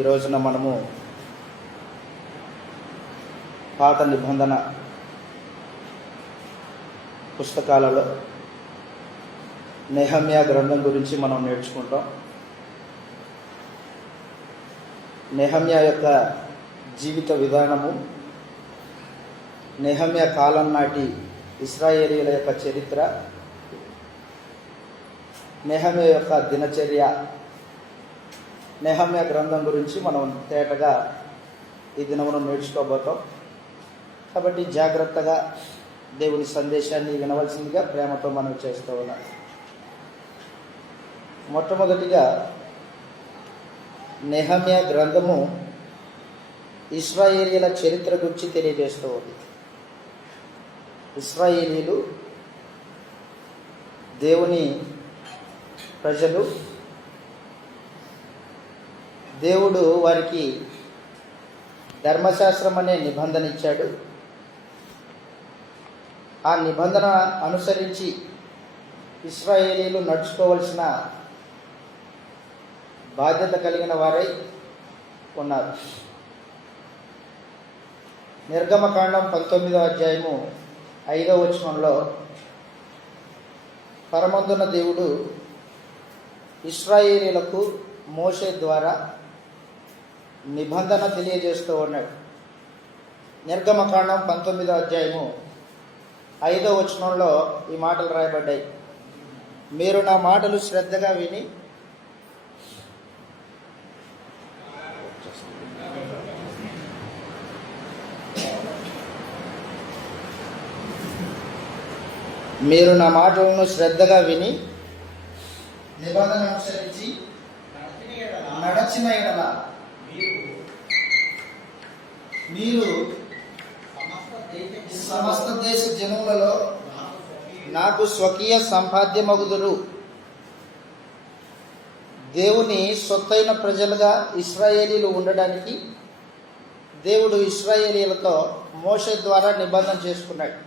ఈ రోజున మనము పాత నిబంధన పుస్తకాలలో నెహమ్యా గ్రంథం గురించి మనం నేర్చుకుంటాం. నెహమ్యా యొక్క జీవిత విధానము, నెహమ్యా కాలం నాటి ఇశ్రాయేలీయుల యొక్క చరిత్ర, నెహమ్యా యొక్క దినచర్య, నెహమ్యా గ్రంథం గురించి మనం తేటగా ఈ దినమును నేర్చుకోబోతాం. కాబట్టి జాగ్రత్తగా దేవుని సందేశాన్ని వినవలసిందిగా ప్రేమతో మనం చేస్తూ ఉన్నాం. మొట్టమొదటిగా నెహమ్యా గ్రంథము ఇశ్రాయేలీయుల చరిత్ర గురించి తెలియజేస్తూ ఉంది. ఇశ్రాయేలీయులు దేవుని ప్రజలు. దేవుడు వారికి ధర్మశాస్త్రం అనే నిబంధన ఇచ్చాడు. ఆ నిబంధన అనుసరించి ఇశ్రాయేలీయులు నడుచుకోవలసిన బాధ్యత కలిగిన వారై ఉన్నారు. నిర్గమకాండం 19వ అధ్యాయము 5వ వచనంలో పరమందున దేవుడు ఇశ్రాయేలీయులకు మోషే ద్వారా నిబంధన తెలియజేస్తూ ఉన్నాడు. నిర్గమకాండం 19వ అధ్యాయము 5వ వచనంలో ఈ మాటలు రాయబడ్డాయి. మీరు నా మాటలు శ్రద్ధగా విని నిబంధన అనుసరించి నడచిన ఎడల మీరు సమస్త దేశ జనములలో నాకు స్వకీయ సంపాద్యమగుదురు. దేవుని సొత్తైన ప్రజలుగా ఇశ్రాయేలీలు ఉండడానికి దేవుడు ఇశ్రాయేలీలతో మోషే ద్వారా నిబంధన చేసుకున్నాడు,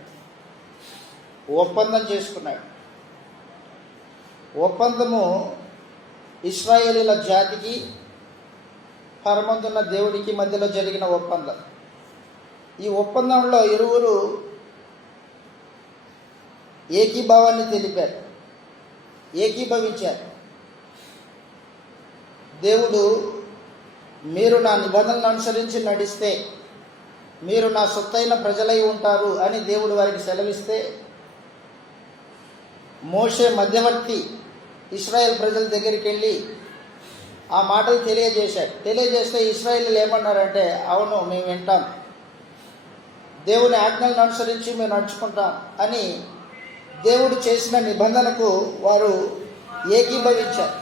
ఒప్పందం చేసుకున్నాడు. ఒప్పందము ఇశ్రాయేలీల జాతికి పరమందున్న దేవుడికి మధ్యలో జరిగిన ఒప్పందం. ఈ ఒప్పందంలో ఇరువురు ఏకీభావాన్ని తెలిపారు, ఏకీభవించారు. దేవుడు మీరు నా నిబంధనలను అనుసరించి నడిస్తే మీరు నా సొత్తైన ప్రజలై ఉంటారు అని దేవుడు వారికి సెలవిస్తే, మోషే మధ్యవర్తి ఇశ్రాయేల్ ప్రజల దగ్గరికి వెళ్ళి ఆ మాటలు తెలియజేస్తే ఇశ్రాయేలీలు ఏమన్నారంటే, అవును మేము వింటాం, దేవుని ఆజ్ఞలను అనుసరించి మేము నడుచుకుంటాం అని దేవుడు చేసిన నిబంధనకు వారు ఏకీభవించారు.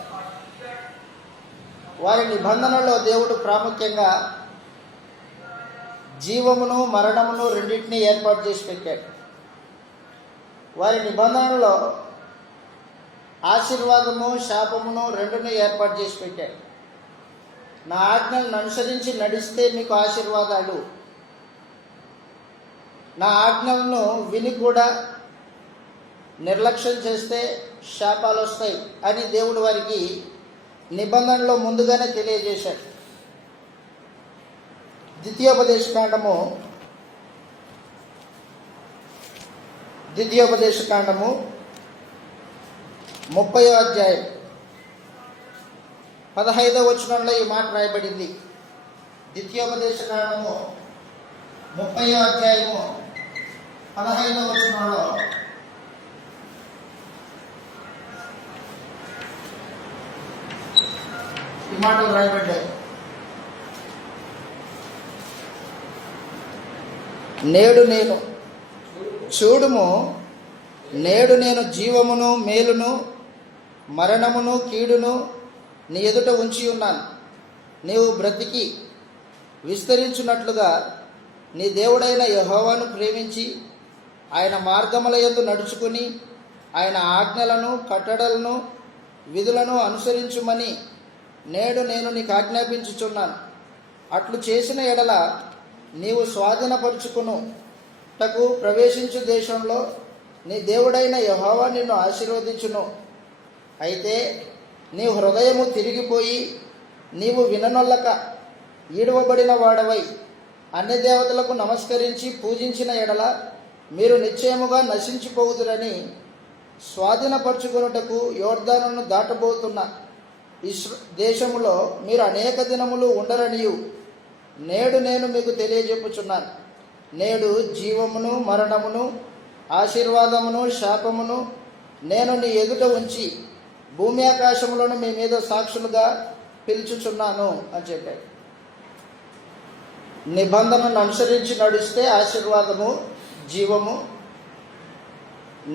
వారి నిబంధనలో దేవుడు ప్రాముఖ్యంగా జీవమును మరణమును రెండింటినీ ఏర్పాటు చేసి పెట్టాడు. వారి నిబంధనలో ఆశీర్వాదము శాపమును రెండుని ఏర్పాటు చేసి పెట్టాడు. నా ఆజ్ఞలను అనుసరించి నడిస్తే మీకు ఆశీర్వాదాలు, నా ఆజ్ఞలను విని కూడా నిర్లక్ష్యం చేస్తే శాపాలు వస్తాయి అని దేవుడు వారికి నిబంధనలో ముందుగానే తెలియజేశాడు. ద్వితీయోపదేశకాండము 30వ అధ్యాయం 15వ వచనంలో ఈ మాట రాయబడింది. ద్వితీయోపదేశకాండము 30వ అధ్యాయము 15వ వచనంలో ఈ మాటలు రాయబడ్డాయి. నేడు నేను జీవమును మేలును మరణమును కీడును నీ ఎదుట ఉంచి ఉన్నాను. నీవు బ్రతికి విస్తరించున్నట్లుగా నీ దేవుడైన యెహోవాను ప్రేమించి ఆయన మార్గముల యందు నడుచుకుని ఆయన ఆజ్ఞలను కట్టడలను విధులను అనుసరించుమని నేడు నేను నీకు ఆజ్ఞాపించుచున్నాను. అట్లు చేసిన ఎడల నీవు స్వాధీనపరుచుకునుటకు ప్రవేశించు దేశంలో నీ దేవుడైన యెహోవా నిన్ను ఆశీర్వదించును. అయితే నీ హృదయము తిరిగిపోయి నీవు విననొల్లక ఈడవబడిన వాడవై అన్య దేవతలకు నమస్కరించి పూజించిన ఎడల మీరు నిశ్చయముగా నశించిపోవుదురని స్వాధీనపరచుకొనుటకు యోర్దానును దాటబోతున్న దేశములో మీరు అనేక దినములు ఉండరనియు నేడు నేను మీకు తెలియజెప్పుచున్నాను. నేడు జీవమును మరణమును ఆశీర్వాదమును శాపమును నేను నీ ఎదుట ఉంచి భూమి ఆకాశములను మీ మీద సాక్షులుగా పిలుచుచున్నాను అని చెప్పాడు. నిబంధనను అనుసరించి నడిస్తే ఆశీర్వాదము జీవము,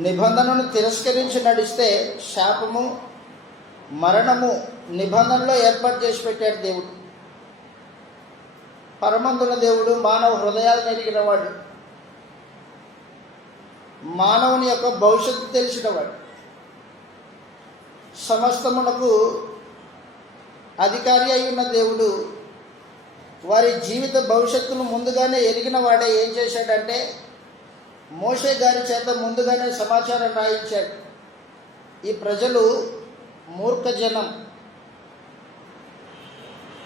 నిబంధనను తిరస్కరించి నడిస్తే శాపము మరణము నిబంధనలో ఏర్పాటు చేసి పెట్టాడు దేవుడు. పరమందున దేవుడు మానవ హృదయాలను ఎరిగినవాడు, మానవుని యొక్క భవిష్యత్తు తెలిసినవాడు, సమస్తమునకు అధికారి అయి ఉన్న దేవుడు వారి జీవిత భవిష్యత్తును ముందుగానే ఎరిగిన వాడే ఏం చేశాడంటే మోషే గారి చేత ముందుగానే సమాచారం రాయించాడు. ఈ ప్రజలు మూర్ఖ జనం,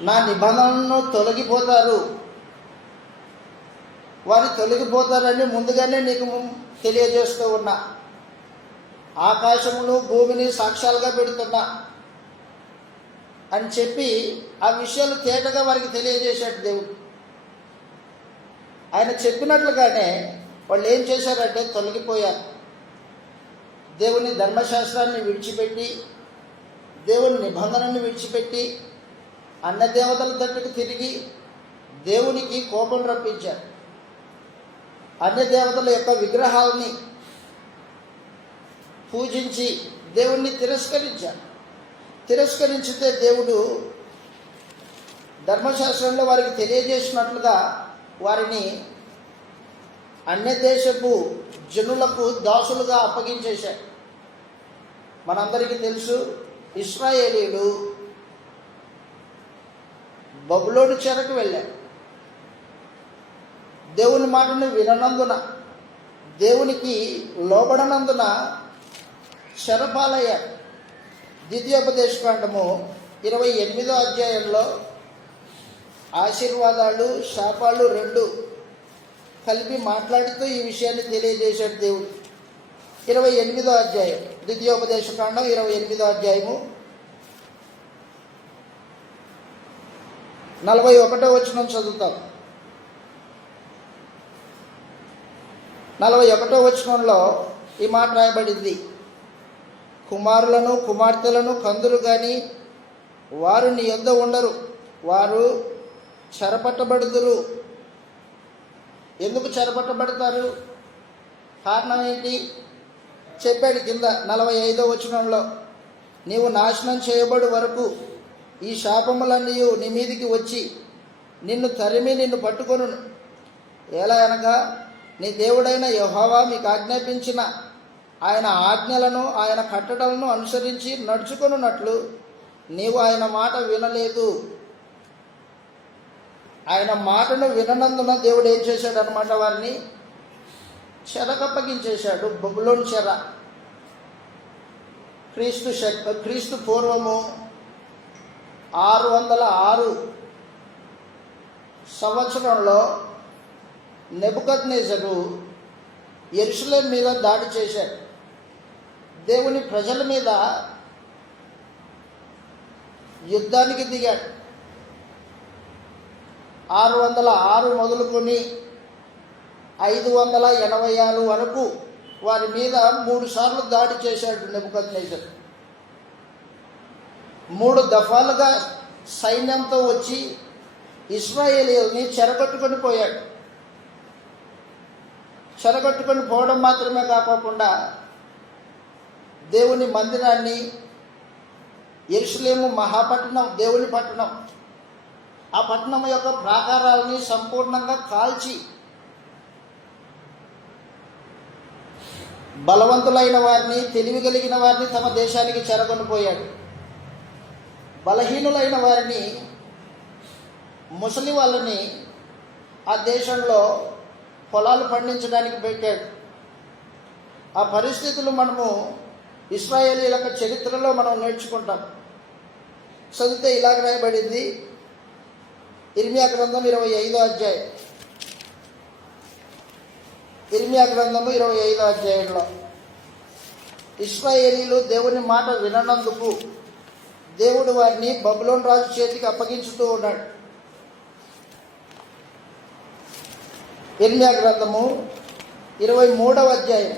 నా నిబంధనను తొలగిపోతారు, వారు తొలగిపోతారని ముందుగానే నీకు తెలియజేస్తూ ఉన్నా, ఆకాశమును భూమిని సాక్ష్యాలుగా పెడుతున్నా అని చెప్పి ఆ విషయాలు తేటగా వారికి తెలియజేశాడు దేవుడు. ఆయన చెప్పినట్లుగానే వాళ్ళు ఏం చేశారంటే తొలగిపోయారు. దేవుని ధర్మశాస్త్రాన్ని విడిచిపెట్టి, దేవుని నిబంధనను విడిచిపెట్టి అన్న దేవతల దగ్గరకు తిరిగి దేవునికి కోపం రప్పించారు. అన్య దేవతల యొక్క విగ్రహాలని పూజించి దేవుణ్ణి తిరస్కరించితే దేవుడు ధర్మశాస్త్రంలో వారికి తెలియజేసినట్లుగా వారిని అన్య దేశపు జనులకు దాసులుగా అప్పగించేశారు. మనందరికీ తెలుసు, ఇశ్రాయేలీలు బబులోను చెరకు వెళ్ళారు. దేవుని మాటను విననందున, దేవునికి లోబడనందున శరపాలయ్యారు. ద్వితీయోపదేశకాండము 28వ అధ్యాయంలో ఆశీర్వాదాలు శాపాలు రెండు కలిపి మాట్లాడుతూ ఈ విషయాన్ని తెలియజేశాడు దేవుడు. 28వ అధ్యాయం, ద్వితీయోపదేశకాండం 28వ అధ్యాయము 41వ వచనం చదువుతాం. 41వ వచనంలో ఈ మాట రాయబడింది: కుమారులను కుమార్తెలను కందులు గాని వారు నీ యొద్ద ఉండరు, వారు చెరపట్టబడుదురు. ఎందుకు చెరపట్టబడతారు? కారణం ఏంటి చెప్పాడు కింద 45వ వచనంలో. నీవు నాశనం చేయబడు వరకు ఈ శాపములన్నీ నీ మీదికి వచ్చి నిన్ను తరిమి నిన్ను పట్టుకొను. ఎలా అనగా నీ దేవుడైన యెహోవా మీకు ఆజ్ఞాపించిన ఆయన ఆజ్ఞలను ఆయన కట్టడలను అనుసరించి నడుచుకొనున్నట్లు నీవు ఆయన మాట వినలేదు. ఆయన మాటను విననందున దేవుడు ఏం చేశాడు అనమాట, వారిని చెరకప్పగించేశాడు. బబులోను చెర. క్రీస్తు పూర్వము 606 సంవత్సరంలో నెబుకద్నెజరు యెరూషలేము మీద దాడి చేశాడు. దేవుని ప్రజల మీద యుద్ధానికి దిగాడు. 606 మొదలుకొని 586 వరకు వారి మీద 3 సార్లు దాడి చేశాడు నెబుకద్నెజరు. 3 దఫాలుగా సైన్యంతో వచ్చి ఇశ్రాయేలీయుల్ని చెరగొట్టుకొని పోయాడు. చెరగొట్టుకొని పోవడం మాత్రమే కాకుండా దేవుని మందిరాన్ని, యెరూషలేము మహాపట్టణం, దేవుని పట్టణం, ఆ పట్టణం యొక్క ప్రాకారాలని సంపూర్ణంగా కాల్చి బలవంతులైన వారిని, తెలివి కలిగిన వారిని తమ దేశానికి చెరగొని పోయాడు. బలహీనులైన వారిని, ముసలి వాళ్ళని ఆ దేశంలో పొలాలు పండించడానికి పెట్టాడు. ఆ పరిస్థితులు మనము ఇశ్రాయేలీయుల యొక్క చరిత్రలో మనం నేర్చుకుంటాం. చదివితే ఇలాగ రాయబడింది: ఇర్మియా గ్రంథం 25వ అధ్యాయం. ఇర్మియా గ్రంథము 25వ అధ్యాయంలో ఇశ్రాయేలీలు దేవుని మాట విననందుకు దేవుడు వారిని బబులోను రాజు చేతికి అప్పగించుతూ ఉన్నాడు. ఇర్మియా గ్రంథము 23వ అధ్యాయం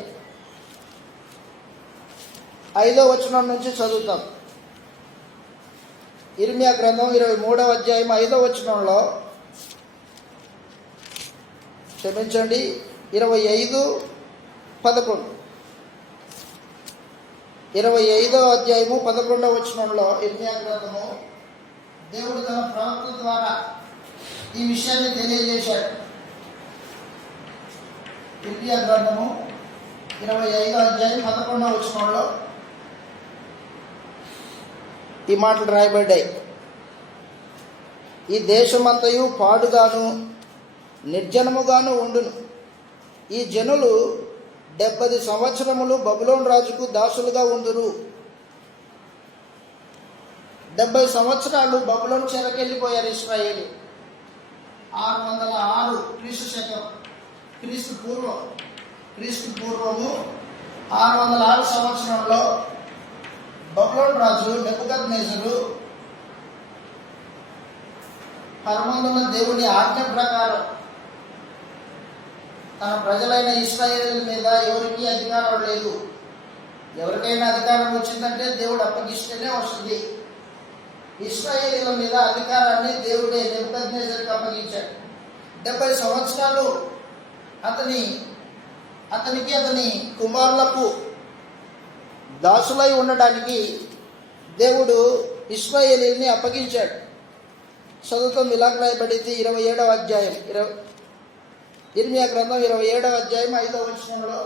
5వ వచనం నుంచి చదువుతాం. ఇర్మియా గ్రంథం 23వ అధ్యాయం 5వ వచనంలో, క్షమించండి, 25:11, 25వ అధ్యాయము 11వ వచనంలో ఇర్మియా గ్రంథము దేవుడు తన ప్రవక్త ద్వారా ఈ విషయాన్ని తెలియజేశాడు. ఇర్మియా గ్రంథము 25వ అధ్యాయం 11వ వచనంలో ఈ మాటలు రాయబడ్డాయి. ఈ దేశమంతయు పాడుగాను నిర్జనముగాను ఉండును. ఈ జనులు 70 సంవత్సరములు బబులోను రాజుకు దాసులుగా ఉందురు. 70 సంవత్సరాలు బబులోను చెరకెళ్ళిపోయారు ఇశ్రాయేలు. 606 క్రీస్తు శకం, క్రీస్తు పూర్వము 606 సంవత్సరంలో బబులోను రాజు నెబుకద్నెజరు పరమందున్న దేవుని ఆజ్ఞ ప్రకారం తన ప్రజలైన ఇశ్రాయేలు మీద ఎవరికీ అధికారం లేదు. ఎవరికైనా అధికారం వచ్చిందంటే దేవుడు అప్పగిస్తేనే వస్తుంది. ఇశ్రాయేలీల మీద అధికారాన్ని దేవుడే నెబుకద్నెజరుకు అప్పగించాడు. 70 సంవత్సరాలు అతనికి అతని కుమారులకు దాసులై ఉండడానికి దేవుడు ఇశ్రాయేలీని అప్పగించాడు. చదువుతాం, ఇలాగ రాయబడింది 27వ అధ్యాయం, ఇర్మియా గ్రంథం 27వ అధ్యాయం 5వ వచనంలో.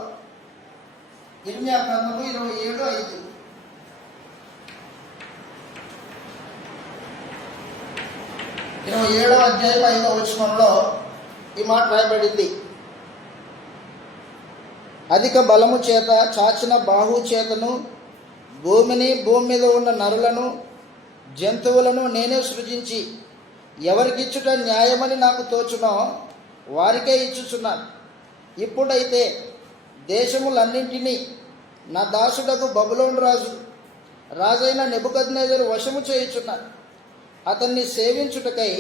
ఇర్మియా గ్రంథము 27:5. ఇరవై 27వ అధ్యాయం 5వ వచనంలో ఈ మాట రాయబడింది. అధిక బలము చేత చాచిన బాహు చేతను భూమిని, భూమి మీద ఉన్న నరులను, జంతువులను నేనే సృజించి ఎవరికిచ్చుట న్యాయమని నాకు తోచునో వారికే ఇచ్చుచున్నాను. ఇప్పుడైతే దేశములన్నింటినీ నా దాసుడకు బబులోను రాజైన నెబుకద్నెజరు వశము చేయుచున్నాను. అతన్ని సేవించుటకై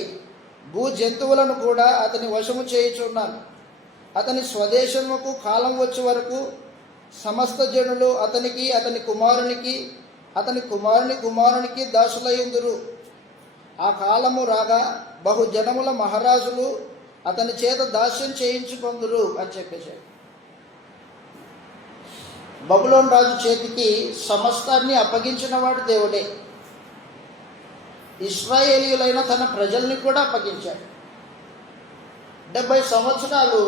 భూ జంతువులను కూడా అతని వశము చేయుచున్నాను. అతని స్వదేశముకు కాలం వచ్చే వరకు సమస్త జనులు అతనికి, అతని కుమారునికి, అతని కుమారునికి దాసులయ్యుందురు. ఆ కాలము రాగా బహుజనముల మహారాజులు అతని చేత దాస్యం చేయించుకొందురు అని చెప్పేశాడు. బబులోను రాజు చేతికి సమస్తాన్ని అప్పగించిన వాడు దేవుడే. ఇశ్రాయేలీయులైన తన ప్రజల్ని కూడా అప్పగించాడు. 70 సంవత్సరాలు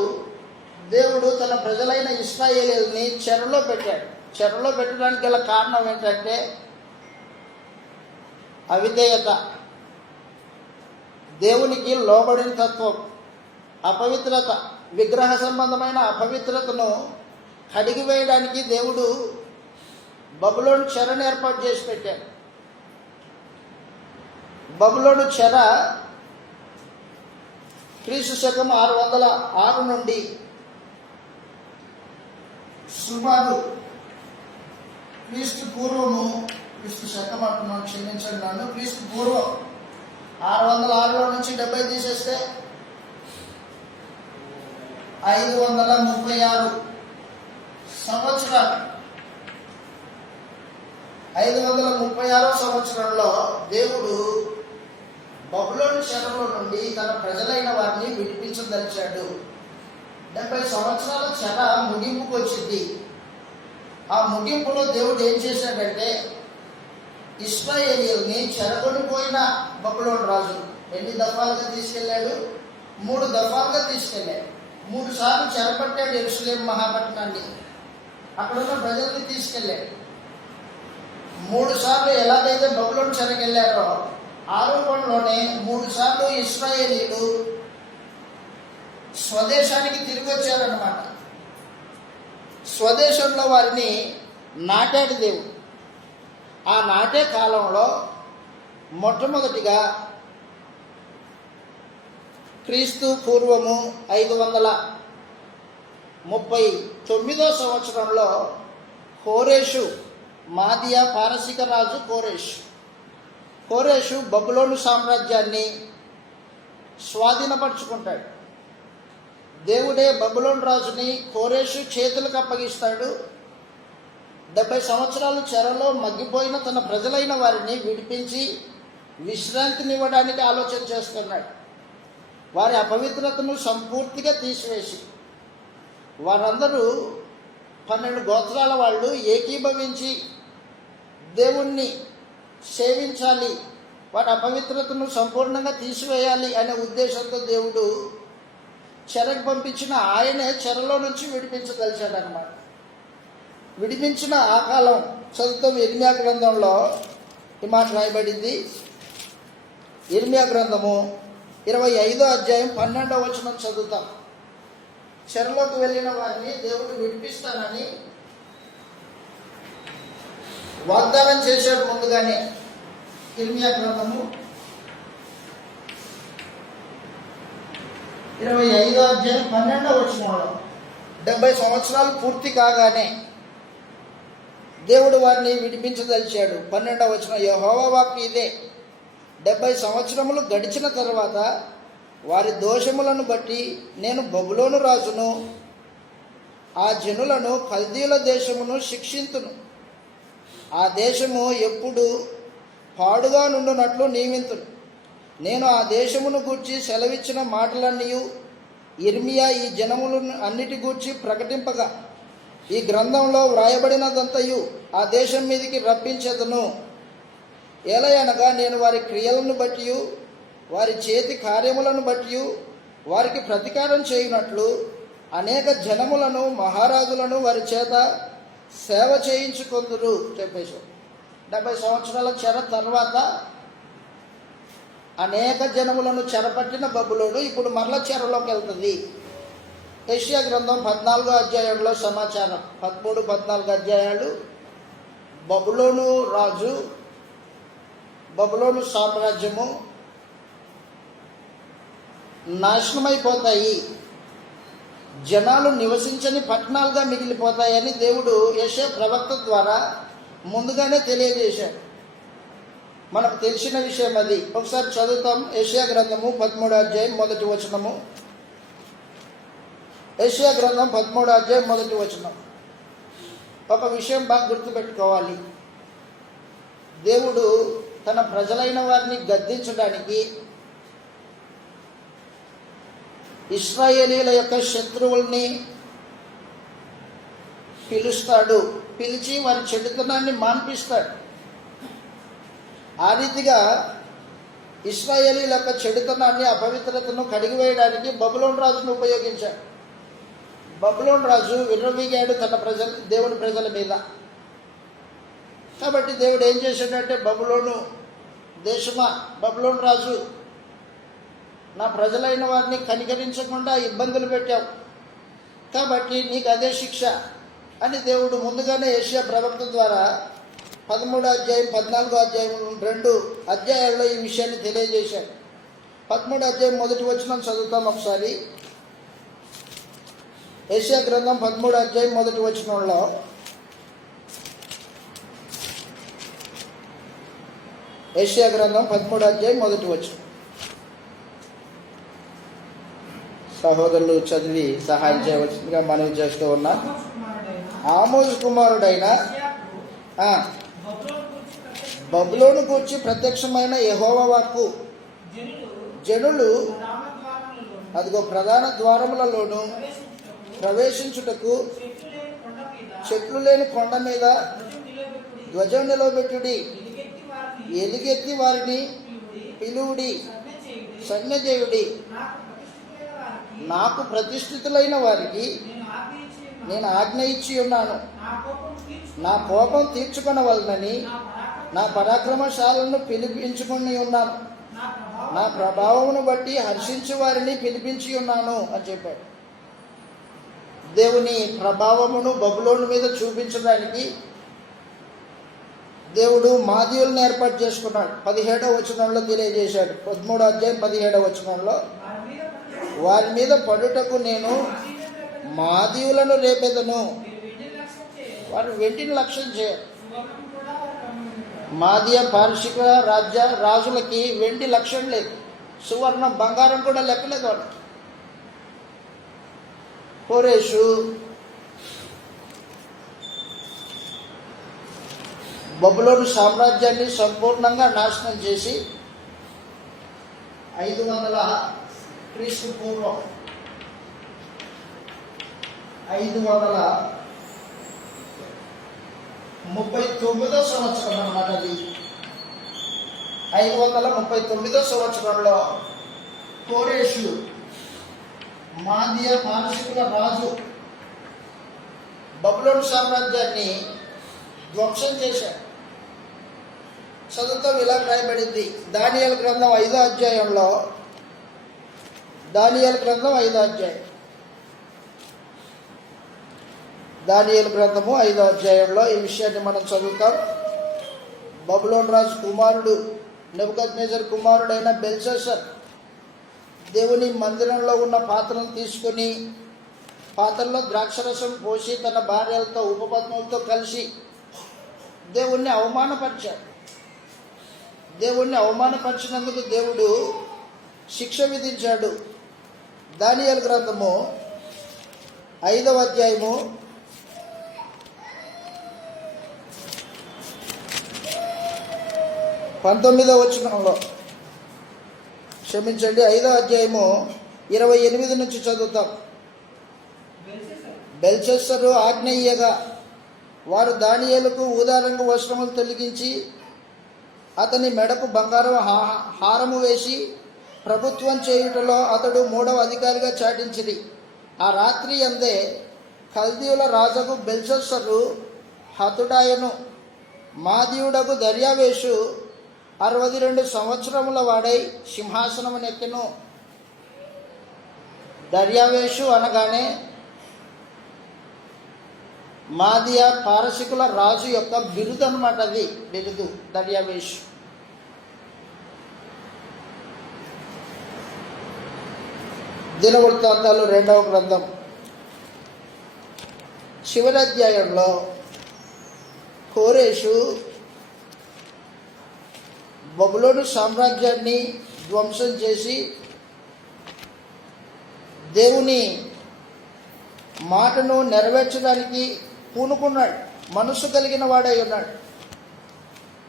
దేవుడు తన ప్రజలైన ఇశ్రాయేలీయుల్ని చెరలో పెట్టాడు. చెరలో పెట్టడానికి గల కారణం ఏంటంటే అవిధేయత, దేవునికి లోబడిన తత్వం, అపవిత్రత, విగ్రహ సంబంధమైన అపవిత్రతను కడిగివేయడానికి దేవుడు బబులోను చెరను ఏర్పాటు చేసి పెట్టాడు. బబులోను చెర క్రీస్తు శకం 606 నుండి సుమారు క్రీస్తు పూర్వము, క్రీస్తు శకం అంటున్నాను, క్షమించండి నన్ను, క్రీస్తు పూర్వం 606లో నుంచి 70 తీసేస్తే 536 సంవత్సరాలు. 536 సంవత్సరంలో దేవుడు బబులోను చెరలో నుండి తన ప్రజలైన వారిని విడిపించదలిచాడు. 70 సంవత్సరాల చెర ముగింపుకు వచ్చింది. ఆ ముగింపులో దేవుడు ఏం చేశాడంటే ఇశ్రాయేలీయుల్ని చెరగొనిపోయిన బబులోను రాజు ఎన్ని దఫాలుగా తీసుకెళ్ళాడు? 3 దఫాలుగా తీసుకెళ్ళాడు. 3 సార్లు చెరపట్టాడు యెరూషలేము మహాపట్టణాన్ని. అక్కడున్న ప్రజల్ని తీసుకెళ్ళాడు. 3 సార్లు ఎలాగైతే బబులోను చెరకెళ్ళారో ఆరోపణలోనే 3 సార్లు ఇశ్రాయేలీయులు స్వదేశానికి తిరిగి వచ్చారన్నమాట. స్వదేశంలో వారిని నాటాడు దేవుడు. ఆ నాటే కాలంలో మొట్టమొదటిగా క్రీస్తు పూర్వము 539 సంవత్సరంలో కోరేషు, మాదియా పారసిక రాజు కోరేషు బబులోను సామ్రాజ్యాన్ని స్వాధీనపరుచుకుంటాడు. దేవుడే బబులోను రాజుని కోరేషు చేతులకు అప్పగిస్తాడు. 70 సంవత్సరాలు చెరలో మగ్గిపోయిన తన ప్రజలైన వారిని విడిపించి విశ్రాంతినివ్వడానికి ఆలోచన చేస్తున్నాడు. వారి అపవిత్రతను సంపూర్తిగా తీసివేసి వారందరూ 12 గోత్రాల వాళ్ళు ఏకీభవించి దేవుణ్ణి సేవించాలి, వారి అపవిత్రతను సంపూర్ణంగా తీసివేయాలి అనే ఉద్దేశంతో దేవుడు చెరకు పంపించిన ఆయనే చెరలో నుంచి విడిపించదలిచాడు అన్నమాట. విడిపించిన ఆ కాలం చదువుతాం. ఇర్మియా గ్రంథంలో ఈ మాట రాయబడింది. ఇర్మియా గ్రంథము 25వ అధ్యాయం 12వ వచనం చదువుతాం. చెరలోకి వెళ్ళిన వారిని దేవుడు విడిపిస్తానని వాగ్దానం చేశాడు ముందుగానే. ఇర్మియా గ్రంథము 25వ అధ్యాయం 12వ వచనంలో 70 సంవత్సరాలు పూర్తి కాగానే దేవుడు వారిని విడిపించదలిచాడు. 12వ వచనం, యెహోవా వాక్కు ఇదే, 70 సంవత్సరములు గడిచిన తర్వాత వారి దోషములను బట్టి నేను బబులోను రాజును ఆ జనులను కల్దీల దేశమును శిక్షింతును. ఆ దేశము ఎప్పుడు పాడుగా నుండునట్లు నియమింతును. నేను ఆ దేశమును గూర్చి సెలవిచ్చిన మాటలన్నీ ఇర్మియా ఈ జనములను అన్నిటి గూర్చి ప్రకటింపగా ఈ గ్రంథంలో వ్రాయబడినదంతయు ఆ దేశం మీదకి రప్పించేదను. ఏలయనగా నేను వారి క్రియలను బట్టి వారి చేతి కార్యములను బట్టి వారికి ప్రతీకారం చేయునట్లు అనేక జనములను మహారాజులను వారి చేత సేవ చేయించుకొందురు చెప్పేశారు. 70 సంవత్సరాల చెర తర్వాత అనేక జనములను చెరపట్టిన బబులోను ఇప్పుడు మరల చెరలోకి వెళ్తుంది. యెషయా గ్రంథం 14వ అధ్యాయంలో సమాచారం. 13, 14 అధ్యాయాలు బబులోను రాజు, బబులోను సామ్రాజ్యము నాశనమైపోతాయి, జనాలు నివసించని పట్టణాలుగా మిగిలిపోతాయని దేవుడు యెషయా ప్రవక్త ద్వారా ముందుగానే తెలియజేశాడు. మనకు తెలిసిన విషయం అది. ఒకసారి చదువుతాం. యెషయా గ్రంథము 13వ అధ్యాయం 1వ వచనము. యెషయా గ్రంథం 13వ అధ్యాయం 1వ వచనం. ఒక విషయం బాగా గుర్తుపెట్టుకోవాలి. దేవుడు తన ప్రజలైన వారిని గద్దించడానికి ఇశ్రాయేలీల యొక్క శత్రువుల్ని పిలుస్తాడు, పిలిచి వారి చెడుతనాన్ని మాన్పిస్తాడు. ఆ రీతిగా ఇశ్రాయేలీల యొక్క చెడుతనాన్ని, అపవిత్రతను కడిగివేయడానికి బబులోను రాజును ఉపయోగించాడు. బబులోను రాజు విర్రవీగాడు తన దేవుని ప్రజల మీద. కాబట్టి దేవుడు ఏం చేశాడంటే, బబులోను దేశమా, బబులోను రాజు, నా ప్రజలైన వారిని కనికరించకుండా ఇబ్బందులు పెట్టావు, కాబట్టి నీకు అదే శిక్ష అని దేవుడు ముందుగానే యెషయా ప్రవక్త ద్వారా 13వ అధ్యాయం 14వ అధ్యాయం 2 అధ్యాయాల్లో ఈ విషయాన్ని తెలియజేశాడు. 13వ అధ్యాయం 1వ వచనం చదువుతాం ఒకసారి. యెషయా గ్రంథం 13వ అధ్యాయం 1వ వచనంలో, యెషయా గ్రంథం 13వ అధ్యాయం 1వ వచనం. సహోదరులు చదివి సహాయం చేయవలసిందిగా మనవి చేస్తూ ఉన్నా. ఆమోజు కుమారుడైన బబులోను గూర్చి ప్రత్యక్షమైన యెహోవా వాక్కు, జనులు అదిగో ప్రధాన ద్వారములలోను ప్రవేశించుటకు చెట్లు లేని కొండ మీద ధ్వజం నిలబెట్టుడి, ఎలుగెత్తి వారిని పిలువుడి, సైన్యజేయుడి. నాకు ప్రతిష్ఠితులైన వారికి నేను ఆజ్ఞ ఇచ్చి ఉన్నాను. నా కోపం తీర్చుకొనవలనని నా పరాక్రమశాలను పిలిపించుకొని ఉన్నాను. నా ప్రభావమును బట్టి హర్షించు వారిని పిలిపించి ఉన్నాను అని చెప్పాడు. దేవుని ప్రభావమును బబులోను మీద చూపించడానికి దేవుడు మాదీయులను ఏర్పాటు చేసుకున్నాడు. 17వ వచనంలో తెలియజేశాడు. 13వ అధ్యాయం 17వ వచనంలో వారి మీద పడుటకు నేను మాదీయులను రేపెదను. వారు వెంటిని లక్ష్యం చేయరు. మాదీయ పారసిక రాజులకి వెండి లక్ష్యం లేదు, సువర్ణం బంగారం కూడా లెక్కలేదు వాళ్ళకి. కోరేషు బబులోను సామ్రాజ్యాన్ని సంపూర్ణంగా నాశనం చేసి 500 క్రీస్తు పూర్వం 539 సంవత్సరం అన్నమాట. అది 539 సంవత్సరంలో కోరేషు మాదీయ పారసీకుల రాజు బబులోను సామ్రాజ్యాన్ని ధ్వంసం చేశాడు. చదువుతో ఇలా రాయబడింది దానియేలు గ్రంథం 5వ అధ్యాయంలో. దానియేలు గ్రంథం 5వ అధ్యాయం. దానియేలు గ్రంథము 5వ అధ్యాయంలో ఈ విషయాన్ని మనం చదువుతాం. బబులోను రాజు కుమారుడు నెబుకద్నెజరు కుమారుడైన బెల్షస్సర్ దేవుని మందిరంలో ఉన్న పాత్రను తీసుకొని పాత్రలో ద్రాక్షరసం పోసి తన భార్యలతో ఉపపత్నులతో కలిసి దేవుణ్ణి అవమానపరిచాడు. దేవుణ్ణి అవమానపరిచినందుకు దేవుడు శిక్ష విధించాడు. దానియేలు గ్రంథము 5వ అధ్యాయము 19వ వచనంలో, క్షమించండి 5వ అధ్యాయము 28 నుంచి చదువుతాం. బెల్షస్సరు ఆజ్ఞ ఇయ్యగా వారు దానియేలుకు ఊదారంగు వస్త్రములు తొలగించి అతని మెడకు బంగారం హారము వేసి ప్రభుత్వం చేయుటలో అతడు 3వ అధికారిగా చాటించిరి. ఆ రాత్రి అందే కల్దీయుల రాజుకు బెల్షస్సరు హతుడాయను. మాదీయుడకు దర్యావేషు 62 సంవత్సరముల వాడై సింహాసనమునెక్కెను. దర్యావేషు అనగానే మాదీయ పారసికుల రాజు యొక్క బిరుదు అనమాట. అది బిరుదు దర్యావేషు. దినవృత్తాంతాలు 2వ గ్రంథం చివరి అధ్యాయంలో కోరేషు బబులోను సామ్రాజ్యాన్ని ధ్వంసం చేసి దేవుని మాటను నెరవేర్చడానికి పూనుకున్నాడు. మనస్సు కలిగిన వాడై ఉన్నాడు.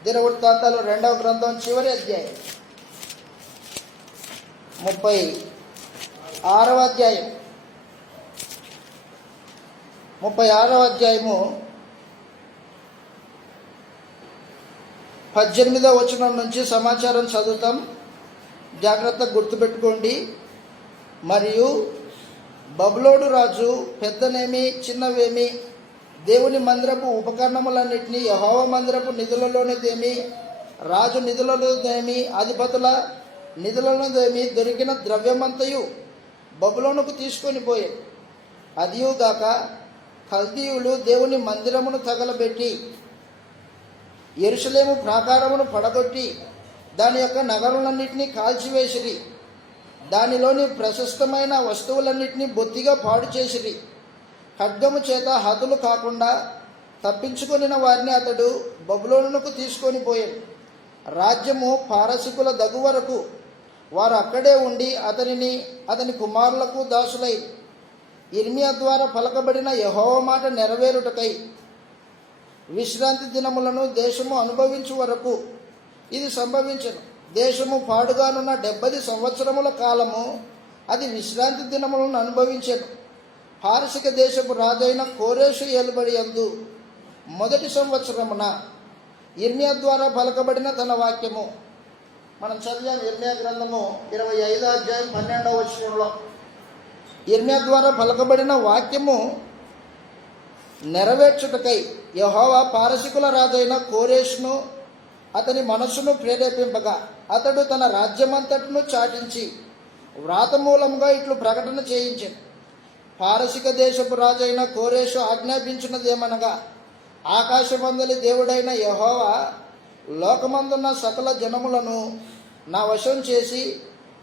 దినవృత్తాంతాలు 2వ గ్రంథం చివరి అధ్యాయం 36వ అధ్యాయం 36వ అధ్యాయము 18వ వచనం నుంచి సమాచారం చదువుతాం. జాగ్రత్తగా గుర్తుపెట్టుకోండి. మరియు బబులోను రాజు పెద్దనేమి చిన్నవేమి దేవుని మందిరపు ఉపకరణములన్నింటినీ యెహోవా మందిరపు నిధులలోనిదేమి రాజు నిధులలోదేమి అధిపతుల నిధులలోదేమి దొరికిన ద్రవ్యమంతయు బబులోనుకు తీసుకొని పోయాడు. అదియుగాక కల్దీయులు దేవుని మందిరమును తగలబెట్టి యెరూషలేము ప్రాకారమును పడగొట్టి దాని యొక్క నగరులన్నింటినీ కాల్చివేసిరి. దానిలోని ప్రశస్తమైన వస్తువులన్నింటినీ బొత్తిగా పాడు చేసిరి. ఖడ్గము చేత హతులు కాకుండా తప్పించుకొనిన వారిని అతడు బబులోనుకు తీసుకొని పోయాడు. రాజ్యము పారసికుల దగు వరకు వారు అక్కడే ఉండి అతని కుమారులకు దాసులై యిర్మీయా ద్వారా పలకబడిన యెహోవా మాట నెరవేరుటకై విశ్రాంతి దినములను దేశము అనుభవించు వరకు ఇది సంభవించను. దేశము పాడుగానున్న 70 సంవత్సరముల కాలము అది విశ్రాంతి దినములను అనుభవించెను. పారసిక దేశపు రాజైన కోరేషు ఏలుబడి యందు మొదటి సంవత్సరమున యిర్మీయా ద్వారా పలకబడిన తన వాక్యము. మనం చదివాం యిర్మీయా గ్రంథము 25వ అధ్యాయం 12వ వచనంలో. యిర్మీయా ద్వారా పలకబడిన వాక్యము నెరవేర్చుటకై యెహోవా పారసికుల రాజైన కోరేషును అతని మనస్సును ప్రేరేపింపగా అతడు తన రాజ్యమంతటిను చాటించి వ్రాత మూలంగా ఇట్లు ప్రకటన చేయించాడు. పారసిక దేశపు రాజైన కోరేషు ఆజ్ఞాపించినదేమనగా, ఆకాశమందలి దేవుడైన యెహోవా లోకమందున్న సకల జనములను నా వశం చేసి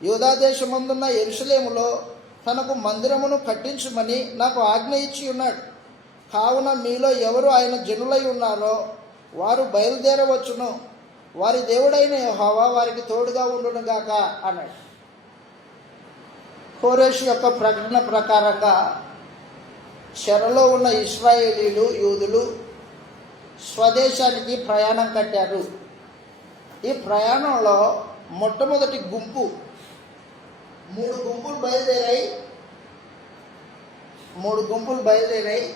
యూదా దేశమందున్న యెరూషలేములో తనకు మందిరమును కట్టించుమని నాకు ఆజ్ఞ ఇచ్చి ఉన్నాడు. కావున మీలో ఎవరు ఆయన జనులై ఉన్నారో వారు బయలుదేరవచ్చును. వారి దేవుడైన యెహోవా వారికి తోడుగా ఉండునుగాక అన్నాడు. కోరేషు యొక్క ప్రకటన ప్రకారంగా చెరలో ఉన్న ఇశ్రాయేలీలు యూదులు స్వదేశానికి ప్రయాణం కట్టారు. ఈ ప్రయాణంలో మొట్టమొదటి గుంపు 3 గుంపులు బయలుదేరాయి. 3 గుంపులు బయలుదేరాయి.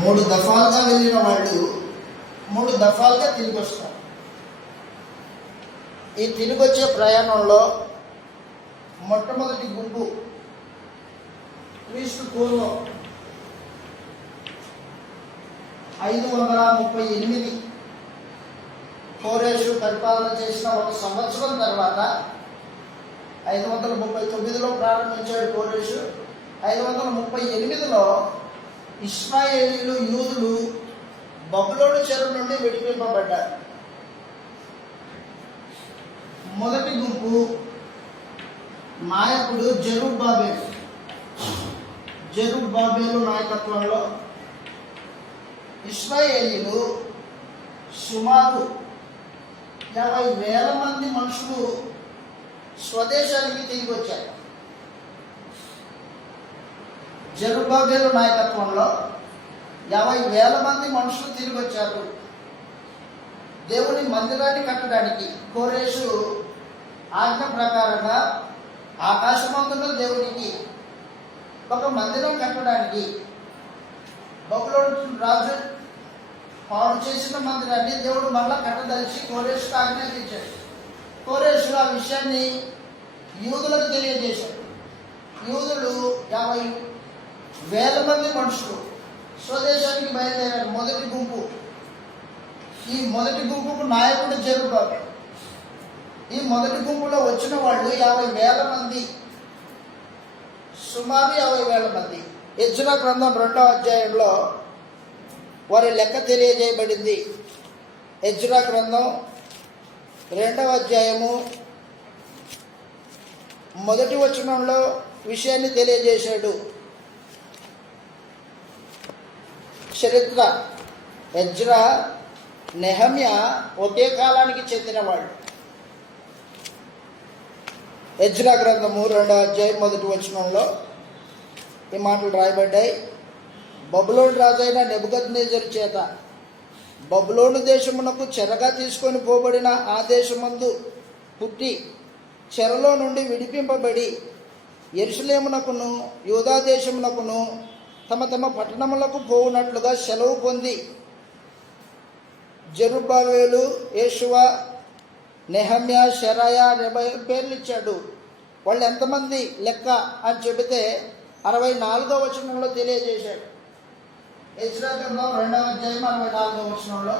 మూడు దఫాలుగా వెళ్ళిన వాళ్ళు 3 దఫాలుగా తిరిగి వస్తారు. ఈ తిరిగి వచ్చే ప్రయాణంలో మొట్టమొదటి గుంపు క్రీస్తు పూర్వం 538 కోరేషు పరిపాలన చేసిన 1 సంవత్సరం తర్వాత 539లో ప్రారంభించాడు కోరేషు. 538లో ఇశ్రాయేలీలు యూదులు బబులోను చెర నుండి విడిపింపబడ్డారు. మొదటి గుంపు నాయకుడు జెరుబ్బాబెలు నాయకత్వంలో ఇశ్రాయేలీలు సుమారు 50,000 మంది మనుషులు స్వదేశానికి తిరిగి వచ్చారు. జెరుబ్బాబెలు నాయకత్వంలో 50,000 మంది మనుషులు తిరిగి వచ్చారు. దేవుని మందిరాన్ని కట్టడానికి కోరేషు ఆజ్ఞ ప్రకారంగా ఆకాశమందున దేవునికి ఒక మందిరం కట్టడానికి బబులోను రాజు పాడు చేసిన మందిరాన్ని దేవుడు మళ్ళా కట్టదలిచి కోరేషుకు ఆజ్ఞాపించాడు. కోరేషు ఆ విషయాన్ని యూదులకు తెలియజేశాడు. యూదులు 50,000 మంది మనుషులు స్వదేశానికి బయలుదేరారు. మొదటి గుంపు. ఈ మొదటి గుంపుకు నాయకుడు జెరుబ్బాబెలు. ఈ మొదటి గుంపులో వచ్చిన వాళ్ళు 50,000 మంది, సుమారు 50,000 మంది. యెజ్రా గ్రంథం 2వ అధ్యాయంలో వారి లెక్క తెలియజేయబడింది. యెజ్రా గ్రంథం 2వ అధ్యాయము 1వ వచనంలో విషయాన్ని తెలియజేశాడు. చరిత్ర యెజ్రా, నెహమ్యా ఒకే కాలానికి చెందినవాళ్ళు. యెజ్రా గ్రంథము 2వ అధ్యాయం 1వ వచనంలో ఈ మాటలు రాయబడ్డాయి. బబులోను రాజైన నెబుకద్నెజరు చేత బబులోను దేశమునకు చెరగా తీసుకొని పోబడిన ఆ దేశమందు పుట్టి చెరలో నుండి విడిపింపబడి యెరూషలేమునకును యూదా దేశమునకును తమ తమ పట్టణములకు పోవునట్లుగా సెలవు పొంది జెరుబ్బాబెలు, యేషువ, నెహమ్యా, షెరాయా పేర్లు ఇచ్చాడు. వాళ్ళు ఎంతమంది లెక్క అని చెబితే 64వ వచనంలో తెలియజేశాడు. యెజ్రా గ్రంథం 2వ అధ్యాయం 64వ వచనంలో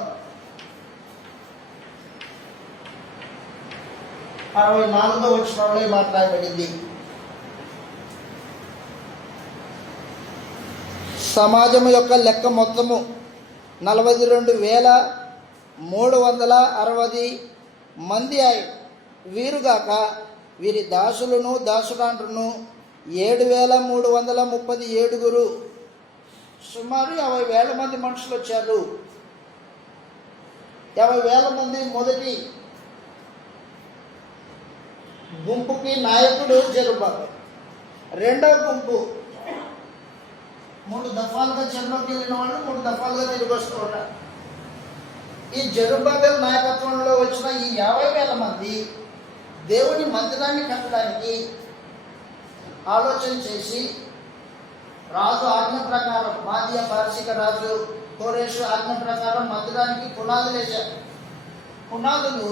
64వ వచనంలో మాట్లాడబడింది. సమాజం యొక్క లెక్క మొత్తము 42,360 మంది ఆయన. వీరుగాక వీరి దాసులను దాసుడాండ్రును 7,337. సుమారు 50,000 మంది మనుషులు వచ్చారు. 50,000 మంది మొదటి గుంపుకి నాయకుడు జెరుబ్బాబెలు. రెండవ గుంపు 3 దఫాలుగా చెరలోకి వెళ్ళిన వాళ్ళు 3 దఫాలుగా తిరిగి వస్తూ ఉంటారు. ఈ జెరుబ్బాబెలు నాయకత్వంలో వచ్చిన ఈ 50,000 మంది దేవుని మందిరాన్ని కట్టడానికి ఆలోచన చేసి రాజు ఆజ్ఞ ప్రకారం, మాదీయ పారసీక రాజు కోరేషు ఆజ్ఞ ప్రకారం మందిరానికి పునాదులు వేశారు. పునాదులు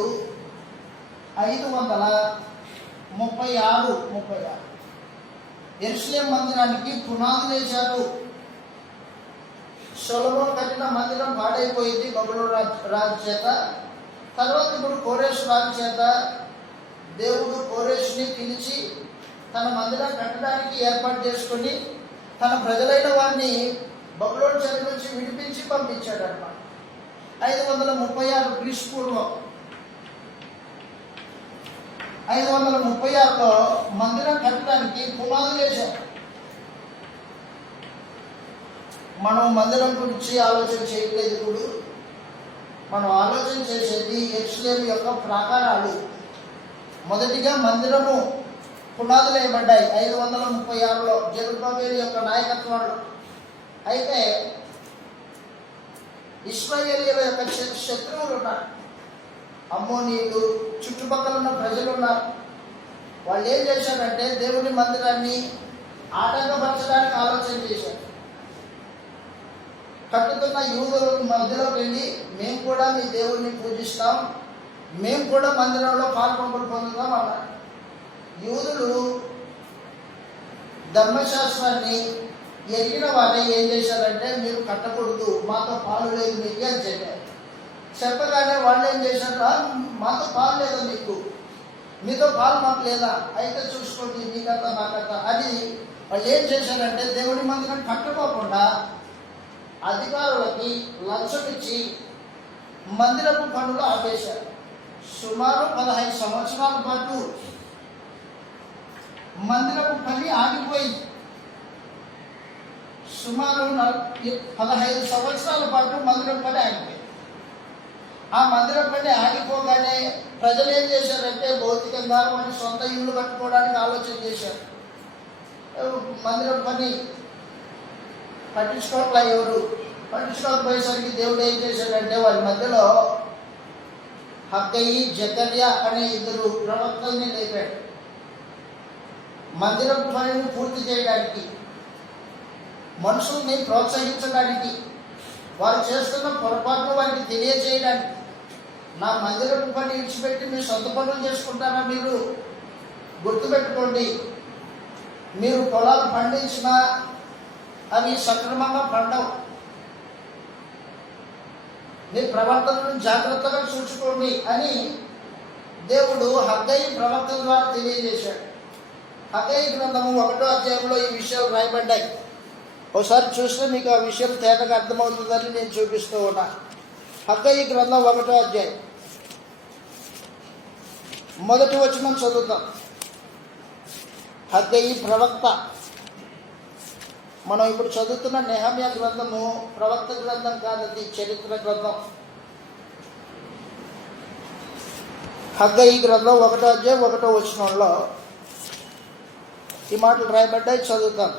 536 యెరూషలేము మందిరానికి పునాదులు వేశారు. సొలొమోను కట్టిన మందిరం పాడైపోయింది బబులోను రాజు చేత. తర్వాత ఇప్పుడు కోరేషు రాజు చేత దేవుడు కోరేషుని పిలిచి తన మందిరం కట్టడానికి ఏర్పాటు చేసుకొని తన ప్రజలైన వారిని బబులోను చెర నుంచి విడిపించి పంపించాడు అన్నమాట. 536 క్రీస్తు పూర్వం 536లో మందిరం కట్టడానికి పునాదులు వేశారు. మనం మందిరం గురించి ఆలోచన చేయట్లేదు. ఇప్పుడు మనం ఆలోచన చేసేది యెరూషలేము యొక్క ప్రాకారాలు. మొదటిగా మందిరము పునాదులు వేయబడ్డాయి 536లో జెరుబ్బాబెలు యొక్క నాయకత్వంలో. అయితే ఇశ్రాయేలీయుల యొక్క శత్రువులు ఉన్నారు, అమ్మోనీయులు, చుట్టుపక్కల ఉన్న ప్రజలు ఉన్నారు. వాళ్ళు ఏం చేశారంటే దేవుని మందిరాన్ని ఆటంకపరచడానికి ఆలోచన చేశారు. కట్టుతున్న యూదుల మధ్యలోకి వెళ్ళి మేము కూడా మీ దేవుడిని పూజిస్తాం, మేము కూడా మందిరంలో పాల్పొంపులు పొందుతాం అన్నారు. యూదులు ధర్మశాస్త్రాన్ని ఎరిగిన వారే ఏం చేశారంటే మీరు కట్టకూడదు, మాతో పాలు లేదు మీకు అని చెప్పారు. చెప్పగానే వాళ్ళు ఏం చేశారు, మాతో పాలు లేదా మీకు, మీతో పాలు మాకు లేదా, అయితే చూసుకోండి మీకత మాకత అని వాళ్ళు ఏం చేశారంటే దేవుడి మందిరం కట్టుకోకుండా అధికారులకి లంచం ఇచ్చి మందిరపు పనులు ఆపేశారు. సుమారు 15 సంవత్సరాల పాటు మందిరపు పని ఆగిపోయింది. సుమారు 15 సంవత్సరాల పాటు మందిరం పని ఆగిపోయింది. ఆ మందిరం పని ఆగిపోగానే ప్రజలు ఏం చేశారంటే భౌతికంగా వారి సొంత ఇల్లు కట్టుకోవడానికి ఆలోచన చేశారు. మందిరం పని పట్టించుకోవట్లా, ఎవరు పట్టించుకోకపోయేసరికి దేవుడు ఏం చేశాడంటే వారి మధ్యలో హగ్గయి, జకర్యా అనే 2 ప్రవక్తల్ని లేపాడు. మందిరం పనిని పూర్తి చేయడానికి, మనుషుల్ని ప్రోత్సహించడానికి, వారు చేస్తున్న పొరపాట్లు వారికి తెలియజేయడానికి. నా మందిరపు పని విడిచిపెట్టి మీరు సొంత పనులు చేసుకుంటారా? మీరు గుర్తుపెట్టుకోండి, మీరు పొలాలు పండించినా అవి సక్రమంగా పండవు. మీ ప్రవర్తనను జాగ్రత్తగా చూసుకోండి అని దేవుడు హగ్గయి ప్రవక్త ద్వారా తెలియజేశాడు. హగ్గయి గ్రంథము 1వ అధ్యాయంలో ఈ విషయాలు రాయబడ్డాయి. ఒకసారి చూస్తే మీకు ఆ విషయం తేటగా అర్థమవుతుందని నేను చూపిస్తూ ఉన్నా. హగ్గయి గ్రంథం 1వ అధ్యాయం 1వ వచనం చదువుతాం. హగ్గయి ప్రవక్త. మనం ఇప్పుడు చదువుతున్న నెహమ్యా గ్రంథము ప్రవక్త గ్రంథం కాదు, అది చరిత్ర గ్రంథం. హగ్గయి గ్రంథం 1వ అధ్యాయం 1వ వచనంలో ఈ మాటలు రాయబడ్డాయి, చదువుతాం.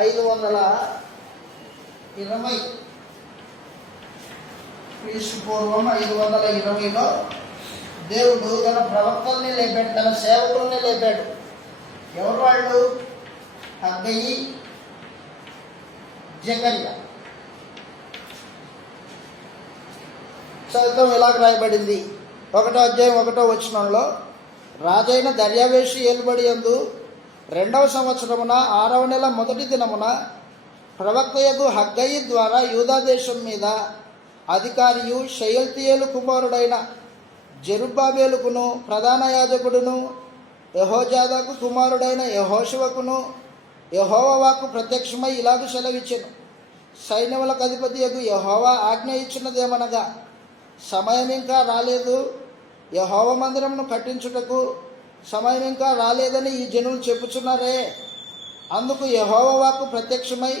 520 క్రీస్తు పూర్వం 520లో దేవుడు తన ప్రవక్తల్ని లేపాడు, తన సేవకుల్ని లేపాడు. ఎవరు వాళ్ళు? హగ్గయి, జకర్యా. చదువుతాం. ఇలాగ రాయబడింది 1వ అధ్యాయం 1వ వచనంలో, రాజైన దర్యావేషు ఏలుబడి యందు 2వ సంవత్సరమున 6వ నెల 1వ దినమున ప్రవక్తయగు హగ్గయి ద్వారా యూదా దేశం మీద అధికారియు షయల్తీయేలు కుమారుడైన జెరుబ్బాబెలుకును ప్రధాన యాజకుడును యెహోజాదాకు కుమారుడైన యెహోషువకును యెహోవా వాక్కు ప్రత్యక్షమై ఇలాగ సెలవిచ్చెను. సైన్యములకు అధిపతియగు యెహోవా ఆజ్ఞ ఇచ్చినదేమనగా, సమయం ఇంకా రాలేదు, యెహోవా మందిరమును కట్టించుటకు సమయం ఇంకా రాలేదని ఈ జనులు చెప్పుచున్నారే. అందుకు యెహోవా వాక్కు ప్రత్యక్షమై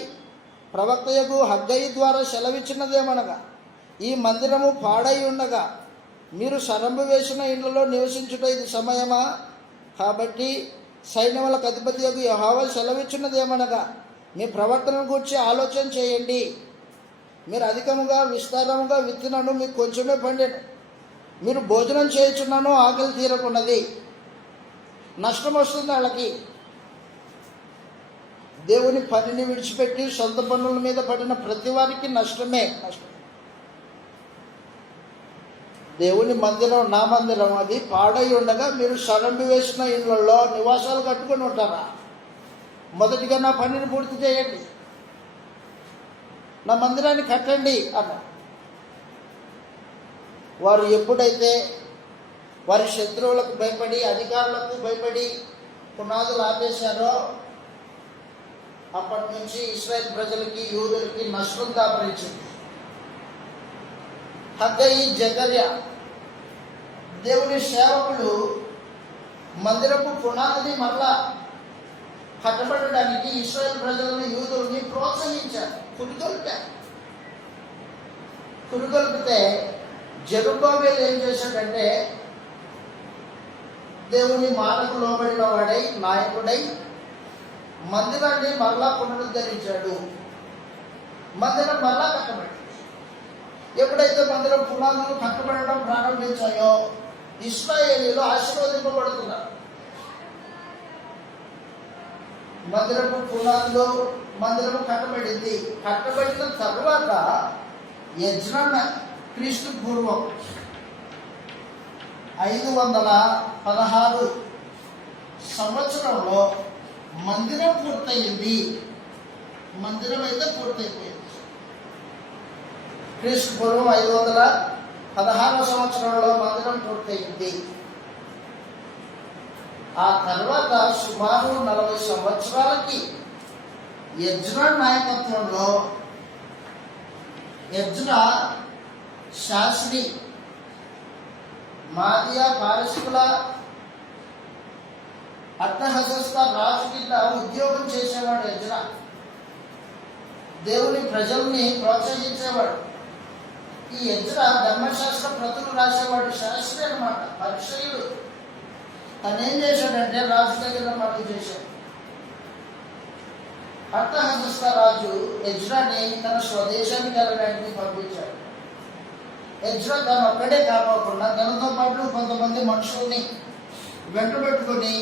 ప్రవక్తయగు హగ్గయి ద్వారా సెలవిచ్చినదేమనగా, ఈ మందిరము పాడై ఉండగా మీరు సరంబు వేసిన ఇండ్లలో నివసించుట ఇది సమయమా? కాబట్టి సైన్యములకు అధిపతియగు యెహోవా సెలవిచ్చినదేమనగా, మీ ప్రవర్తనను గురించి ఆలోచన చేయండి. మీరు అధికముగా విస్తారముగా విత్తినను మీకు కొంచెమే పండెను, మీరు భోజనం చేయుచున్నాను ఆకలి తీరకున్నది. నష్టం వస్తుంది వాళ్ళకి. దేవుని పనిని విడిచిపెట్టి సొంత పనుల మీద పడిన ప్రతి వారికి నష్టమే నష్టం. దేవుని మందిరం, నా మందిరం అది పాడై ఉండగా మీరు సరంబి వేసిన ఇళ్లలో నివాసాలు కట్టుకొని ఉంటారా? మొదటిగా నా పనిని పూర్తి చేయండి, నా మందిరాన్ని కట్టండి అన్న. వారు ఎప్పుడైతే వారి శత్రువులకు భయపడి, అధికారులకు భయపడి పునాదులు ఆపేశారో అప్పటి నుంచి ఇశ్రాయేల్ ప్రజలకి యూదులకి నష్టం దాపరించింది. హగ్గయి, జకర్య దేవుని సేవకులు మందిరపు పునాదిని మరలా కట్టబడడానికి ఇశ్రాయేల్ ప్రజలను యూదుల్ని ప్రోత్సహించారు, పురుగొల్పితే జెరుబ్బాబెలు ఏం చేశాడంటే దేవుని మాటకు లోబడిన వాడై నాయకుడై మందిరాన్ని మరలా పునరుద్ధరించాడు. మందిరం మరలా కట్టబడి ఎప్పుడైతే మందిరం పునాదులు కట్టబడడం ప్రారంభించాయో ఇశ్రాయేలీయులు ఆశీర్వదింపబడుతున్నారు. మందిరపు పునాదులు మందిరము కట్టబడింది. కట్టబడిన తరువాత యజ్రా క్రీస్తు పూర్వం 516 సంవత్సరంలో మందిరం పూర్తయింది. మందిరం అయితే పూర్తయిపోయింది. క్రీస్తు పూర్వం 516 సంవత్సరంలో మందిరం పూర్తయింది. ఆ తర్వాత సుమారు 40 సంవత్సరాలకి యజ్రా నాయకత్వంలో యజ్రా శాస్త్రి మాదియా పారసికుల అర్థహస్త రాజు కింద ఉద్యోగం చేసేవాడు. యజ్రా దేవుని ప్రజల్ని ప్రోత్సహించేవాడు. ఈ యజ్రా ధర్మశాస్త్ర ప్రతులు రాసేవాడు, శాస్త్రి అన్నమాట, పరిచయుడు. తనేం చేశాడంటే రాజు దగ్గర మాటలు చేశాడు. అర్థహస్త రాజు యజ్రాని తన స్వదేశానికి వెళ్ళడానికి పంపించాడు. యజ్రా తను ఒక్కడే కాకోకుండా తనతో పాటు కొంతమంది మనుషుల్ని వెంట పెట్టుకుని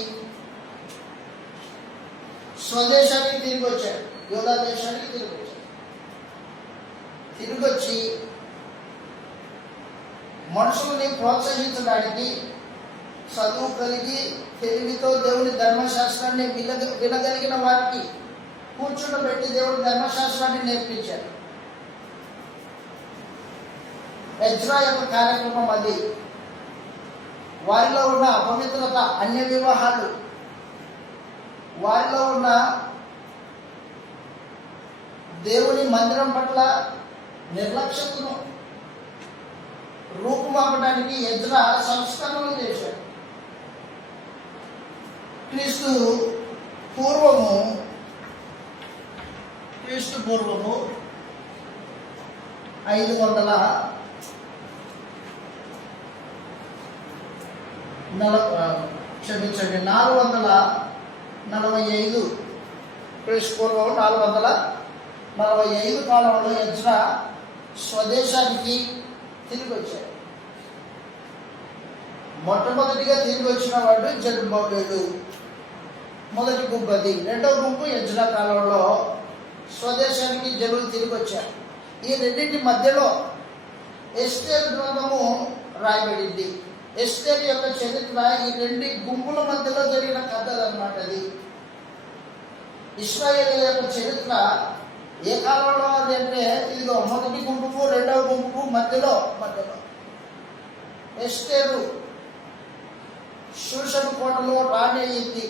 స్వదేశానికి తిరిగి వచ్చాడు. యూదా దేశానికి తిరిగి వచ్చాడు. తిరిగి వచ్చి మనుషుల్ని ప్రోత్సహించడానికి చదువు కలిగి తెలివితో దేవుని ధర్మశాస్త్రాన్ని వినగలిగిన వారికి కూర్చుండబెట్టి దేవుని ధర్మశాస్త్రాన్ని నేర్పించారు. యజ్రా యొక్క కార్యక్రమం అది. వారిలో ఉన్న అపవిత్రత, అన్య వివాహాలు, వారిలో ఉన్న దేవుని మందిరం పట్ల నిర్లక్ష్యతను రూపుమాపడానికి యజ్రా సంస్కరణలు చేశాడు. క్రీస్తు పూర్వము 445 క్రీస్తు పూర్వం 445 కాలంలో యజ్రా స్వదేశానికి తిరిగి వచ్చాడు. మొట్టమొదటిగా తిరిగి వచ్చిన వాడు జెరుబ్బాబెలు, మొదటి గుంపు అది. రెండవ గుంపు యజ్రా కాలంలో స్వదేశానికి జనులు తిరిగి వచ్చారు. ఈ రెండింటి మధ్యలో ఎస్తేరు గ్రంథము రాయబడింది. ఎస్తేరు యొక్క చరిత్ర ఈ రెండు గుంపుల మధ్యలో జరిగిన కథ అన్నమాట. అది ఇశ్రాయేలు యొక్క చరిత్ర ఏ కాలంలో అది అంటే ఇదిగో మొదటి గుంపుకు రెండవ గుంపుకు మధ్యలో ఎస్తేరు షూషను కోటలో రాణి అయింది.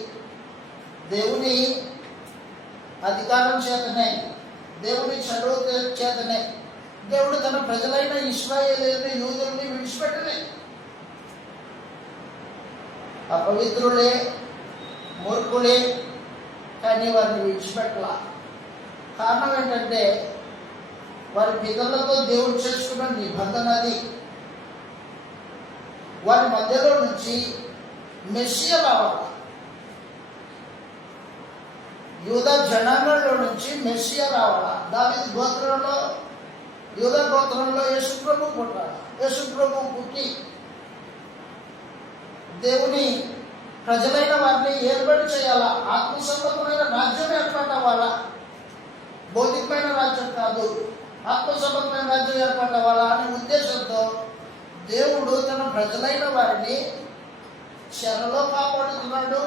దేవుని అధికారం చేతనే, దేవుని చదువు చేతనే దేవుడు తన ప్రజలైన ఇశ్రాయేలీయులను యూదుల్ని విడిచిపెట్టలే. అపవిత్రులే, మూర్ఖులే, కానీ వారిని విడిచిపెట్టల. కారణం ఏంటంటే వారి పితరులతో దేవుడు చేసుకున్న నిబంధన అది. వారి మధ్యలో నుంచి మెస్సియా రావాలి. యూదా జనాంగంలో నుంచి మెస్సియా రావాలా. దావీదు గోత్రంలో, యూదా గోత్రంలో యేసుప్రభు పుట్టాలి. యేసుప్రభు పుట్టి దేవుని ప్రజలైన వారిని ఏర్పాటు చేయాలా. ఆత్మ సంబంధమైన రాజ్యం ఏర్పాటు అవ్వాలా. భౌతికమైన రాజ్యం కాదు, ఆత్మ సంబంధమైన రాజ్యం ఏర్పాటు అవ్వాలా అనే ఉద్దేశంతో దేవుడు తన ప్రజలైన వారిని చెరలో కాపాడుతున్నాడు.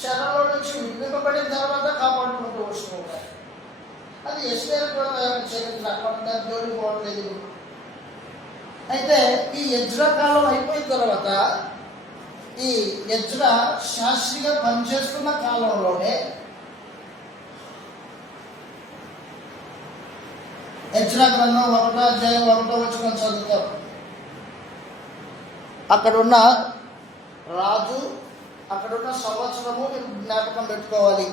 చెరలో నుంచి విడిపింపబడిన తర్వాత కాపాడుకుంటూ వస్తున్నాడు. అది ఎస్టేరు చరిత్ర, కొంత జోడిపోవట్లేదు. అయితే ఈ యజ్రా కాలం అయిపోయిన తర్వాత ఈ యజ్రా శాస్త్రిగా పనిచేస్తున్న కాలంలోనే ఎజ్రా గ్రంథం 1వ అధ్యాయం 1వ వచనం చదువుతాం. అక్కడున్న రాజు, అక్కడున్న సంవత్సరము మీరు జ్ఞాపకం పెట్టుకోవాలి.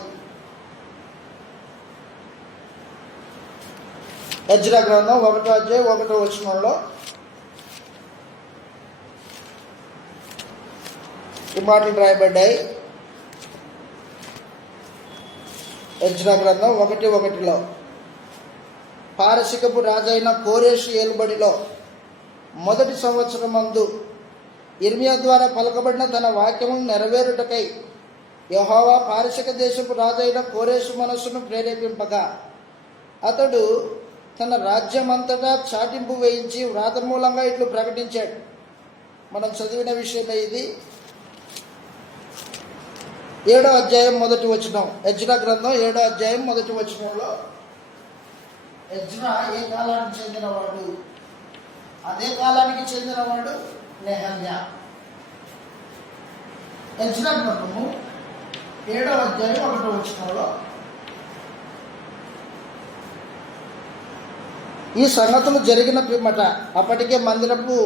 ఎజ్రా గ్రంథం 1వ అధ్యాయం 1వ వచనంలో ఈ మాటలు రాయబడ్డాయి. ఎజ్రా గ్రంథం 1:1 పారసికపు రాజైన కోరేషు ఏలుబడిలో మొదటి సంవత్సరమందు ఇర్మియా ద్వారా పలకబడిన తన వాక్యమును నెరవేరుటకై యెహోవా పారసిక దేశపు రాజైన కోరేషు మనస్సును ప్రేరేపింపగా అతడు తన రాజ్యమంతటా చాటింపు వేయించి వ్రాత మూలంగా ఇట్లు ప్రకటించాడు. మనం చదివిన విషయమే ఇది. 7వ అధ్యాయం 1వ వచనం. ఎజ్రా గ్రంథం 7వ అధ్యాయం 1వ వచనంలో ఎజ్రా ఏ కాలానికి చెందినవాడు? అదే కాలానికి చెందినవాడు నెహమ్యా. ఎజ్రా గ్రంథము 7వ అధ్యాయం 1వ వచనంలో ఈ సంగతులు జరిగిన పిమ్మట అప్పటికే మందిరపు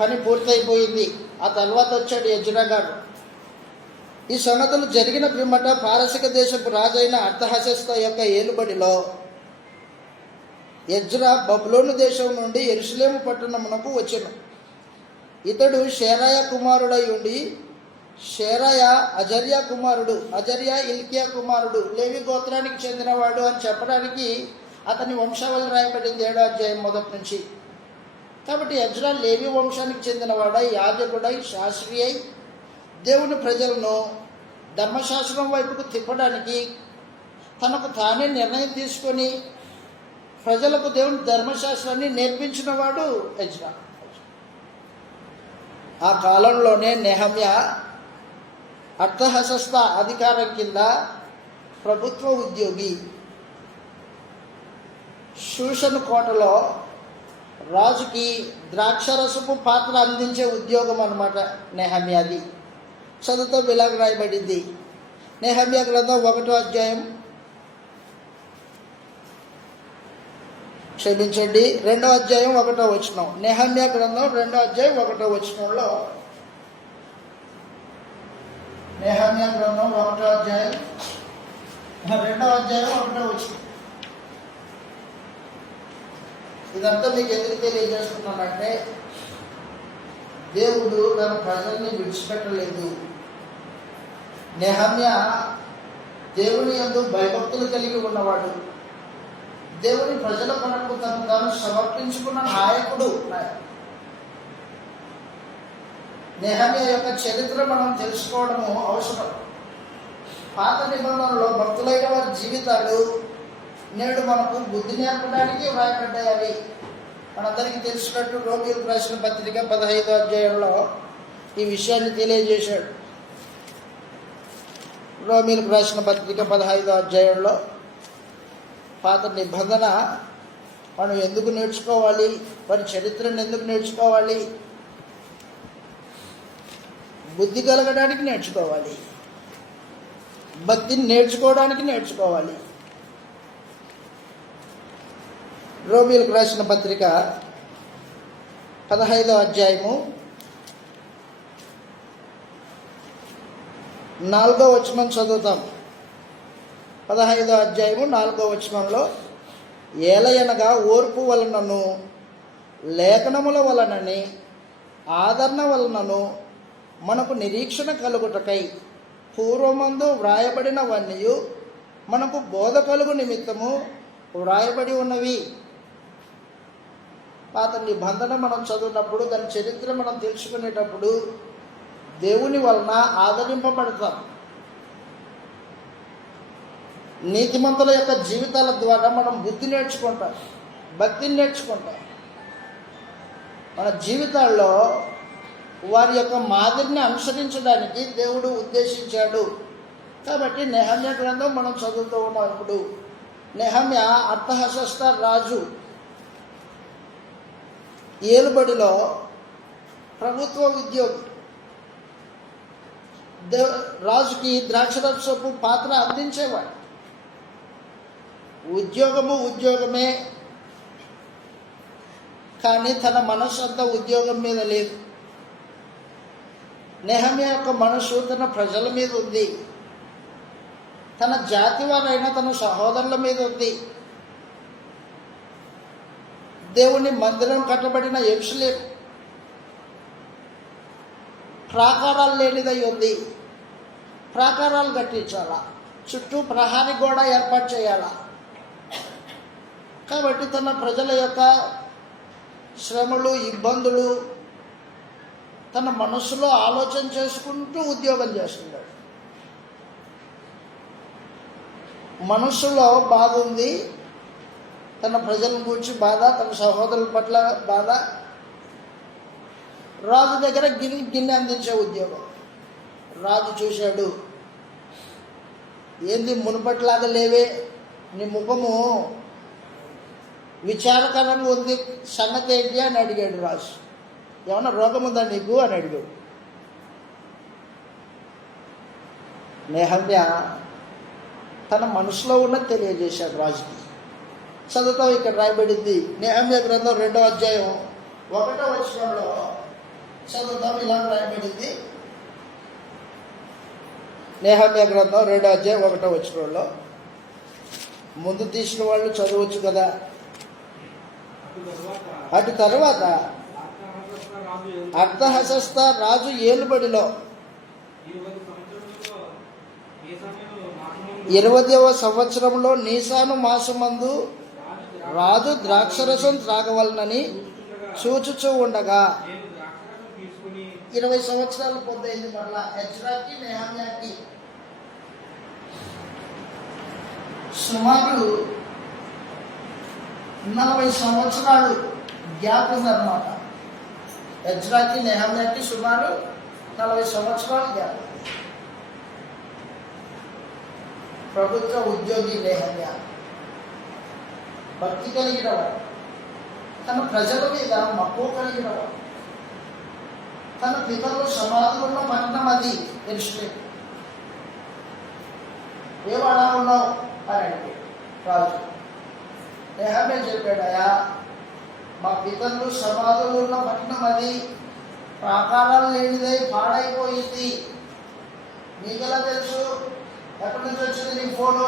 పని పూర్తయిపోయింది. ఆ తర్వాత వచ్చాడు ఎజ్రా గారు. ఈ సంగతులు జరిగిన పిమ్మట పారసిక దేశపు రాజైన అర్తహషస్త యొక్క ఏలుబడిలో ఎజ్రా బబులోను దేశం నుండి యెరూషలేము పట్టణమునకు వచ్చెను. ఇతడు షేరాయా కుమారుడై ఉండి, షేరాయా అజర్యా కుమారుడు, అజర్యా ఇల్కియా కుమారుడు, లేవి గోత్రానికి చెందినవాడు అని చెప్పడానికి అతని వంశావళి రాయబడింది 7వ అధ్యాయం 1 నుంచి. కాబట్టి ఎజ్రా లేవి వంశానికి చెందినవాడై, యాజకుడై, శాస్త్రి అయి దేవుని ప్రజలను ధర్మశాస్త్రం వైపుకు తిప్పడానికి తనకు తానే నిర్ణయం తీసుకొని ప్రజలకు దేవుని ధర్మశాస్త్రాన్ని నేర్పించిన వాడు ఎజ్రా. ఆ కాలంలోనే నెహమ్యా అర్తహషస్త అధికారం కింద ప్రభుత్వ ఉద్యోగి. షూషను కోటలో రాజుకి ద్రాక్షరసపు పాత్ర అందించే ఉద్యోగం అన్నమాట నెహమ్యాది. చదువుతో ఇలాగ రాయబడింది. నెహమ్యా గ్రంథం 1వ అధ్యాయం 2వ అధ్యాయం 1వ వచనం. నెహమ్యా గ్రంథం 2వ అధ్యాయం 1వ వచనంలో నెహమ్యా గ్రంథం 1వ అధ్యాయం 2వ అధ్యాయం 1వ వచనం. ఇదంతా మీకు ఎందుకు తెలియజేస్తున్నానంటే దేవుడు తన ప్రజల్ని విడిచిపెట్టలేదు. నెహమ్యా దేవుని యందు భయభక్తులు కలిగి ఉన్నవాడు. దేవుని ప్రజల కొరకు తను తాను సమర్పించుకున్న నాయకుడు. నెహమ్యా యొక్క చరిత్ర మనం తెలుసుకోవడము అవసరం. పాత నిబంధనలో భక్తులైన వారి జీవితాలు నేడు మనకు బుద్ధి నేర్పడానికి వ్రాయబడ్డాయి. అవి మనందరికీ తెలిసినట్టు రోమీయులకు రాసిన పత్రిక 15వ అధ్యాయంలో ఈ విషయాన్ని తెలియజేశాడు. రోమీయులకు రాసిన పత్రిక 15వ అధ్యాయంలో పాత నిబంధన మనం ఎందుకు నేర్చుకోవాలి, వారి చరిత్రను ఎందుకు నేర్చుకోవాలి? బుద్ధి కలగడానికి నేర్చుకోవాలి, భక్తిని నేర్చుకోవడానికి నేర్చుకోవాలి. రోమీయులకు రాసిన పత్రిక 15వ అధ్యాయము 4వ వచనం చదువుతాం. 15వ అధ్యాయము 4వ వచనంలో ఏలయనగా ఓర్పు వలనను లేఖనముల వలనని ఆదరణ వలనను మనకు నిరీక్షణ కలుగుటకై పూర్వమందు వ్రాయబడినవన్నీ మనకు బోధ కలుగు నిమిత్తము వ్రాయబడి ఉన్నవి. పాత నిబంధన మనం చదివినప్పుడు, దాని చరిత్ర మనం తెలుసుకునేటప్పుడు దేవుని వలన ఆదరింపబడతాం. నీతిమంతుల యొక్క జీవితాల ద్వారా మనం బుద్ధి నేర్చుకుంటాం, భక్తిని నేర్చుకుంటాం. మన జీవితాల్లో వారి యొక్క మాదిరిని అనుసరించడానికి దేవుడు ఉద్దేశించాడు. కాబట్టి నెహమ్యా గ్రంథం మనం చదువుతూ ఉన్నాం. ఇప్పుడు నెహమ్యా అర్తహషస్త రాజు ఏలుబడిలో ప్రభుత్వ ఉద్యోగి. రాజుకి ద్రాక్షరసపు పాత్ర అందించేవాడు. ఉద్యోగమే, కానీ తన మనసు అంతా ఉద్యోగం మీద లేదు. నెహమ్యా యొక్క మనసు తన ప్రజల మీద ఉంది, తన జాతి వారైన తన సహోదరుల మీద ఉంది. దేవుని మందిరం కట్టబడిన యెరూషలేము ప్రాకారాలు లేనిదై ఉంది. ప్రాకారాలు కట్టించాలా, చుట్టూ ప్రహారీ గోడ ఏర్పాటు చేయాలా. కాబట్టి తన ప్రజల యొక్క శ్రమలు, ఇబ్బందులు తన మనసులో ఆలోచన చేసుకుంటూ ఉద్యోగం చేస్తున్నాడు. మనసులో బాధ ఉంది, తన ప్రజలను గురించి బాధ, తన సహోదరుల పట్ల బాధ. రాజు దగ్గర గిన్నె అందించే ఉద్యోగం. రాజు చూశాడు, ఏంది మునుపట్లాగా లేవే, నీ ముఖము విచారకరంగా ఉంది, సంగతి ఏంటి అని అడిగాడు రాజు. ఏమన్నా రోగం ఉందా నీకు అని అడిగాడు. నెహమ్యా తన మనసులో ఉన్నది తెలియజేశాడు రాజుకి. చదువుతాం, ఇక్కడ రాయబడింది నెహమ్యా గ్రంథం 2వ అధ్యాయం 1వ వచనంలో చదువుతాం. ఇలా రాయబడింది నెహమ్యా గ్రంథం 2వ అధ్యాయం 1వ వచనంలో. ముందు తీసిన వాళ్ళు చదవచ్చు కదా. అటు తర్వాత అర్థహశస్త రాజు ఏలుబడిలో 20వ సంవత్సరంలో నీసాను మాసమందు రాజు ద్రాక్షరసం త్రాగవలనని సూచుచూ ఉండగా 20 సంవత్సరాలు పొందైంది. మరలా ఎజ్రాకి నెహమ్యాకి సుమారు 40 సంవత్సరాలు గ్యాప్ ఉందన్నమాట. ఎజ్రాకి నెహమ్యాకి సుమారు 40 సంవత్సరాలు గ్యాప్. ప్రభుత్వ ఉద్యోగి నెహమ్యా భక్తి కలిగినవాడు, తన ప్రజల మీద మక్కువ కలిగినవాడు. తన పితరులు సమాధులున్న పట్టణం అది యెరూషలేము. ఏవాడా ఉన్నావు అని అడిగాడు రాజు. నెహమ్యా చెప్పాడు, అయ్యా మా పితరులు సమాధులు ఉన్న పట్టణం అది ప్రాకారాలు లేనిదై పాడైపోయింది. మీకెలా తెలుసు? ఎక్కడి నుంచి వచ్చింది నీ ఫోను?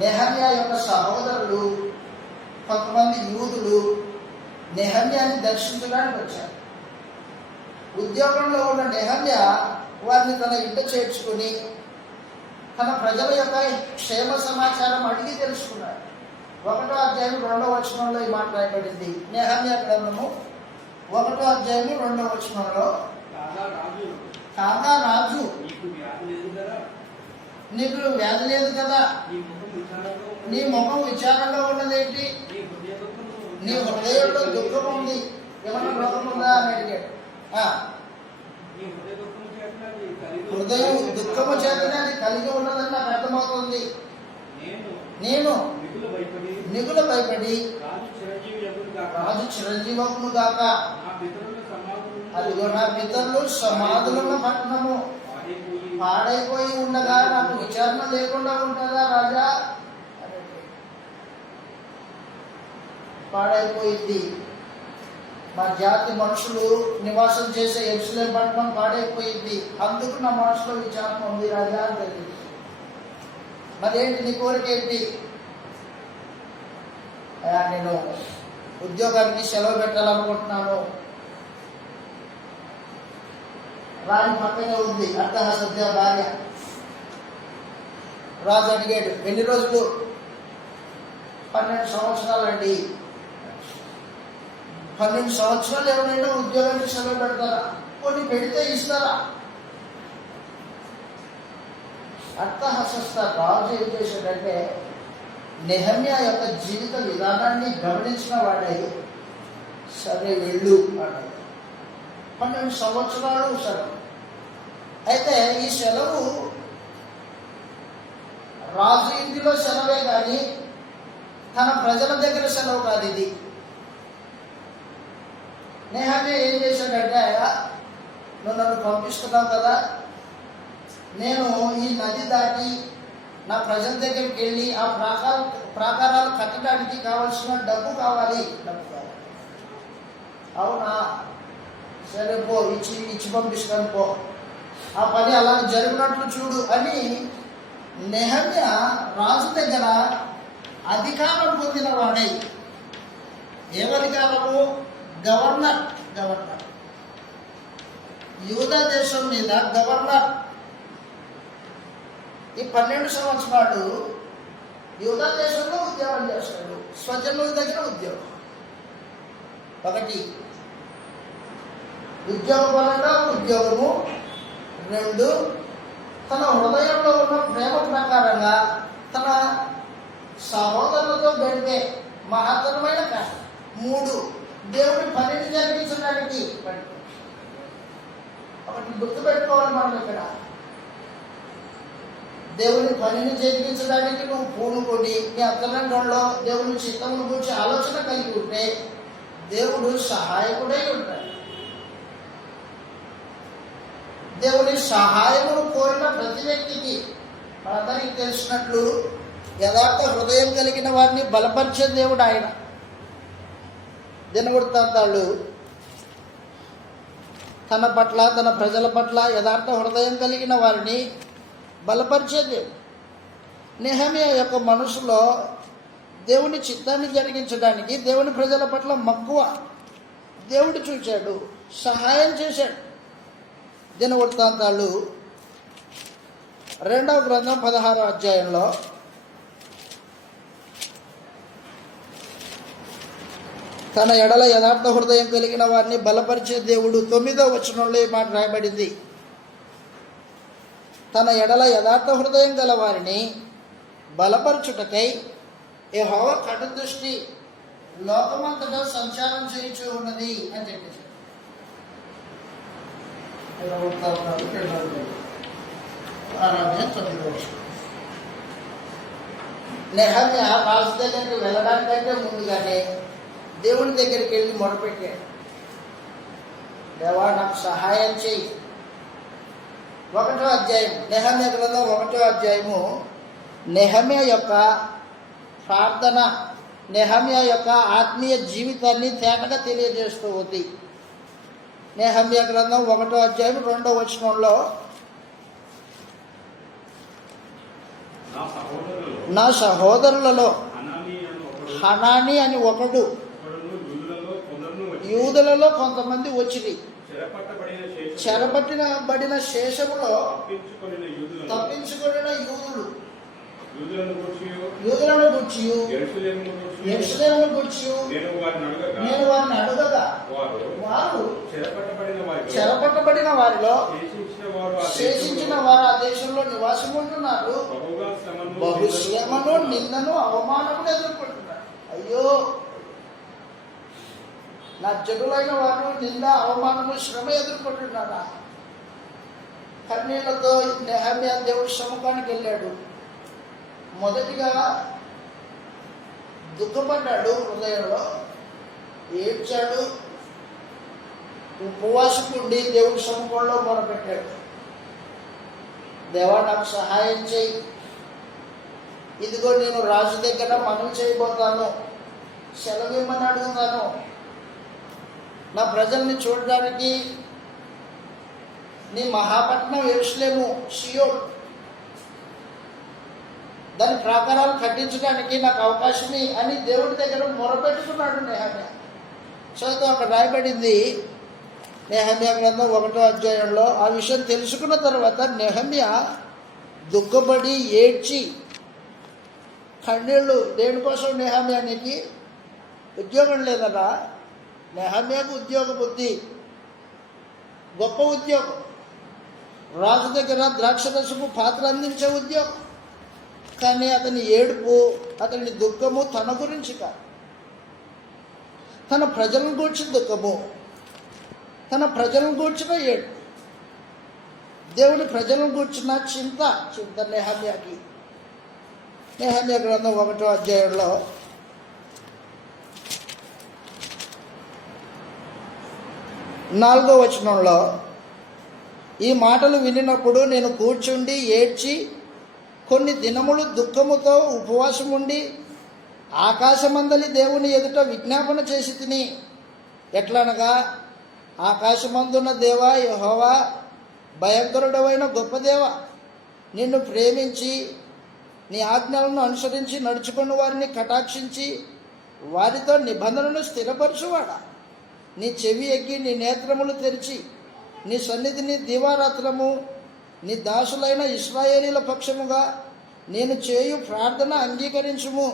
నెహమ్యా యొక్క సహోదరులు కొంతమంది యూదులు నెహమ్యాని దర్శించడానికి వచ్చారు. ఉద్యోగంలో ఉన్న నెహమ్యా వారిని తన ఇంట చేర్చుకుని తన ప్రజల యొక్క క్షేమ సమాచారం అడిగి తెలుసుకున్నాడు. 1వ అధ్యాయం 2వ వచనంలో ఈ మాట రాయబడింది. నెహమ్యా గ్రంథము 1వ అధ్యాయం 2వ వచనంలో, కాగా రాజు నీకు వ్యాధి లేదు కదా, నీ ముఖం విచారంలో ఉన్నదేంటి, నీ హృదయంలో దుఃఖం ఉంది, ఏమన్నా రోగం ఉందా అని అడిగాడు. హృదయం దుఃఖము చేతనే అది కలిగి ఉన్నదని నాకు అర్థమవుతుంది. నేను నిగుల భయపడి రాజు చిరంజీవకును గాక, అదిగో నా పితరులు సమాధులున్న పట్టణము పాడైపోయి ఉండగా నాకు విచారణ లేకుండా ఉంటుందా రాజా? పాడైపోయింది. మా జాతి మనుషులు నివాసం చేసే యెరూషలేము పట్టణం పాడైపోయింది, అందుకు నా మనసులో విచారణ ఉంది రాజా అని తెలియదు. మరేంటి నీ కోరిక ఏంటి? నేను ఉద్యోగానికి సెలవు పెట్టాలనుకుంటున్నాను. రాణి పక్కనే ఉంది అర్థహశస్త భార్య. రాజు అడిగాడు, ఎన్ని రోజులు? 12 సంవత్సరాలండి. 12 సంవత్సరాలు ఎవరైనా ఉద్యోగానికి సెలవు పెడతారా? కొన్ని పెడితే ఇస్తారా? అర్థహశస్త రాజు ఏం చేశాడంటే నెహమ్యా యొక్క జీవిత విధానాన్ని గమనించిన వాడై సరే వెళ్ళు అన్నాడు. 12 సంవత్సరాలు సెలవు. అయితే ఈ సెలవు రాజు ఇంటిలో సెలవే కానీ తన ప్రజల దగ్గర సెలవు కాదు ఇది. నెహమ్యా ఏం చేశాడంటే, నువ్వు నన్ను పంపిస్తున్నావు కదా, నేను ఈ నది దాటి నా ప్రజల దగ్గరికి వెళ్ళి ఆ ప్రాకారాలు కట్టడానికి కావాల్సిన డబ్బు కావాలి. అవునా, సరే పో, ఇచ్చి పంపిస్తాను పో, ఆ పని అలా జరిగినట్లు చూడు అని నెహమ్యా రాజు దగ్గర అధికారం పొందిన వాడై. ఏమధికారము? గవర్నర్. యూదా దేశం మీద గవర్నర్. ఈ 12 సంవత్సరాలు యూదా దేశంలో ఉద్యోగం చేస్తాడు. స్వజనుల దగ్గర ఉద్యోగం. ఒకటి, ఉద్యోగపరంగా ఉద్యోగము. 2, తన హృదయంలో ఉన్న ప్రేమ ప్రకారంగా తన సహోదరులతో గడిపే మహత్తరమైన కష్టం. 3, దేవుడి పనిని జరిగించడానికి. ఒకటి గుర్తుపెట్టుకోవాలి మనం ఇక్కడ, దేవుని పనిని జరిగించడానికి నువ్వు పూనుకొని నీ అంతరంగంలో దేవుని చిత్తమును గురించి ఆలోచన కలిగి ఉంటే దేవుడు సహాయకుడై ఉంటాడు. దేవుని సహాయమును కోరిన ప్రతి వ్యక్తికి మనందరికీ తెలిసినట్లు యథార్థ హృదయం కలిగిన వారిని బలపరిచే దేవుడు ఆయన. దినవృత్తాంతాలు తన పట్ల, తన ప్రజల పట్ల యథార్థ హృదయం కలిగిన వారిని బలపరిచే దేవుడు. నెహమ్యా యొక్క మనసులో దేవుని చిత్తాన్ని జరిగించడానికి దేవుని ప్రజల పట్ల మక్కువ దేవుడు చూశాడు, సహాయం చేశాడు. దినవృత్తాంతాలు 2వ గ్రంథం 16వ అధ్యాయంలో తన ఎడల యథార్థ హృదయం కలిగిన వారిని బలపరిచే దేవుడు 9వ వచనంలో ఈ మాట రాయబడింది. తన ఎడల యథార్థ హృదయం గల వారిని బలపరచుటకై యెహోవా కటుదృష్టి లోకమంతటా సంచారం చేయించు ఉన్నది అని చెప్పేసి. నెహమ్యా రాజు దగ్గరికి వెళ్ళడానికంటే ముందుగానే దేవుని దగ్గరికి వెళ్ళి మొరపెట్టాడు, దేవా నాకు సహాయం చేయి. 1వ అధ్యాయం, నెహమ్యా గ్రంథం 1వ అధ్యాయము నెహమ్యా యొక్క ప్రార్థన, నెహమ్యా యొక్క ఆత్మీయ జీవితాన్ని తేటగా తెలియజేస్తూ ఉంది. నెహమ్యా గ్రంథం 1వ అధ్యాయం 2వ వచనంలో, నా సహోదరులలో హనాని అని ఒకడు, యూదులలో కొంతమంది వచ్చిరి, చెరపట్టబడిన శేషములో తప్పించుకొనిన యూదులను గూర్చి యెరూషలేమును గూర్చి నేను వారిని అడగగా వారు చెరపట్టబడిన వారిలో శేషించిన వారు ఆ దేశంలో నివాసం ఉంటున్నారు, బహుశ్రమను, నిందను, అవమానమును ఎదుర్కొంటున్నారు. అయ్యో, నా జనులైన వారు నింద, అవమానము, శ్రమ ఎదుర్కొంటున్నారా? కన్నీళ్లతో నెహమ్యా దేవుడి సముఖానికి వెళ్ళాడు. మొదటిగా దుఃఖపడ్డాడు, హృదయంలో ఏడ్చాడు, ఉపవాసకుండి దేవుడి సముఖంలో మొరపెట్టాడు, దేవా నాకు సహాయం చేయి, ఇదిగో నేను రాజు దగ్గర మనవి చేయబోతాను, సెలవిమ్మని అడుగుతాను, నా ప్రజల్ని చూడడానికి నీ మహాపట్నం యెరూషలేము, షియోన్, దాని ప్రాకారాలు కట్టించడానికి నాకు అవకాశమే అని దేవుడి దగ్గర మొరపెట్టుకున్నాడు నెహమ్యా. సో అక్కడ రాయబడింది నెహమ్యా గ్రంథం 1వ అధ్యాయంలో. ఆ విషయం తెలుసుకున్న తర్వాత నెహమ్యా దుఃఖపడి ఏడ్చి కన్నీళ్ళు. దేనికోసం నెహమ్యానికి? ఉద్యోగం లేదరా. నెహమ్యాకు ఉద్యోగం ఉంది, గొప్ప ఉద్యోగం, రాజు దగ్గర ద్రాక్షరసము పాత్ర అందించే ఉద్యోగం. కానీ అతని ఏడుపు, అతని దుఃఖము తన గురించి కాదు, తన ప్రజలను గూర్చిన దుఃఖము, తన ప్రజలను గూర్చిన ఏడుపు, దేవుని ప్రజలను గూర్చిన చింత నెహమ్యాకి. నెహమ్యా గ్రంథం 1వ అధ్యాయంలో 4వ వచనంలో, ఈ మాటలు వినినప్పుడు నేను కూర్చుండి ఏడ్చి కొన్ని దినములు దుఃఖముతో ఉపవాసం ఉండి ఆకాశమందలి దేవుని ఎదుట విజ్ఞాపన చేసి తిని, ఎట్లనగా, ఆకాశమందున్న దేవా యెహోవా, భయంకరుడవైన గొప్ప దేవ, నిన్ను ప్రేమించి నీ ఆజ్ఞలను అనుసరించి నడుచుకున్న వారిని కటాక్షించి వారితో నిబంధనను స్థిరపరచువాడా, నీ చెవి ఎక్కి నీ నేత్రములు తెరిచి నీ సన్నిధిని దివారాత్రము నీ దాసులైన ఇశ్రాయేలీల పక్షముగా నేను చేయు ప్రార్థన అంగీకరించుము.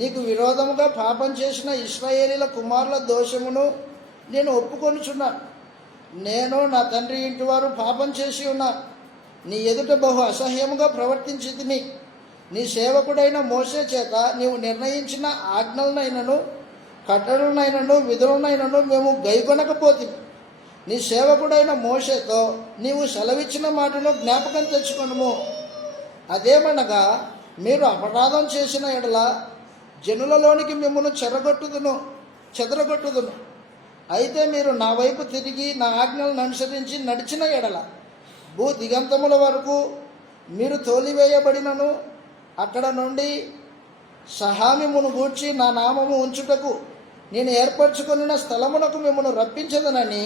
నీకు విరోధముగా పాపం చేసిన ఇశ్రాయేలీల కుమారుల దోషమును నేను ఒప్పుకొనుచున్నాను. నేను నా తండ్రి ఇంటి వారు పాపం చేసి ఉన్నాను. నీ ఎదుట బహు అసహ్యముగా ప్రవర్తించితిని. నీ సేవకుడైన మోషే చేత నీవు నిర్ణయించిన ఆజ్ఞలనైనను కట్టడలనైనను విధులనైనను మేము గైకొనకపోతిమి. నీ సేవకుడైన మోషేతో నీవు సెలవిచ్చిన మాటను జ్ఞాపకం తెచ్చుకొనుము. అదేమనగా, మీరు అపరాధం చేసిన ఎడల జనులలోనికి మిమ్మల్ని చెదరగొట్టుదును. అయితే మీరు నా వైపు తిరిగి నా ఆజ్ఞలను అనుసరించి నడిచిన ఎడల భూ దిగంతముల వరకు మీరు తోలివేయబడినను అక్కడ నుండి సహామిమును గూర్చి నా నామము ఉంచుటకు నేను ఏర్పరచుకున్న స్థలమునకు మిమ్మల్ని రప్పించదనని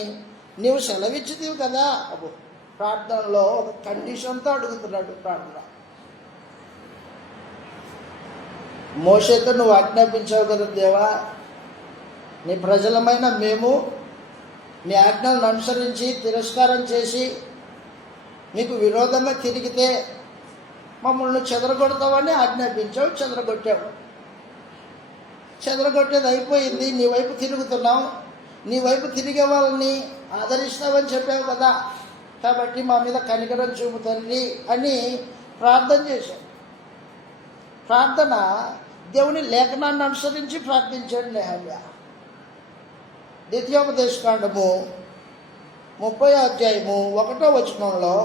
నీవు సెలవిచ్చితివి కదా. అబ్బో, ప్రార్థనలో ఒక కండిషన్తో అడుగుతున్నాడు. ప్రార్థన మోషేతో నువ్వు ఆజ్ఞాపించావు కదా దేవా, నీ ప్రజలమైన మేము నీ ఆజ్ఞలను అనుసరించి తిరస్కారం చేసి మీకు విరోధంగా తిరిగితే మమ్మల్ని చెదరగొడతావని ఆజ్ఞాపించావు. చెదరగొట్టేది అయిపోయింది. నీ వైపు తిరుగుతున్నాం. నీ వైపు తిరిగే వాళ్ళని ఆదరిస్తావని చెప్పావు కదా, కాబట్టి మా మీద కనికరం చూపుతండి అని ప్రార్థన చేశాం. ప్రార్థన దేవుని లేఖనాన్ని అనుసరించి ప్రార్థించాడు నెహమ్యా. ద్వితీయోపదేశకాండము 30వ అధ్యాయము 1వ వచనంలో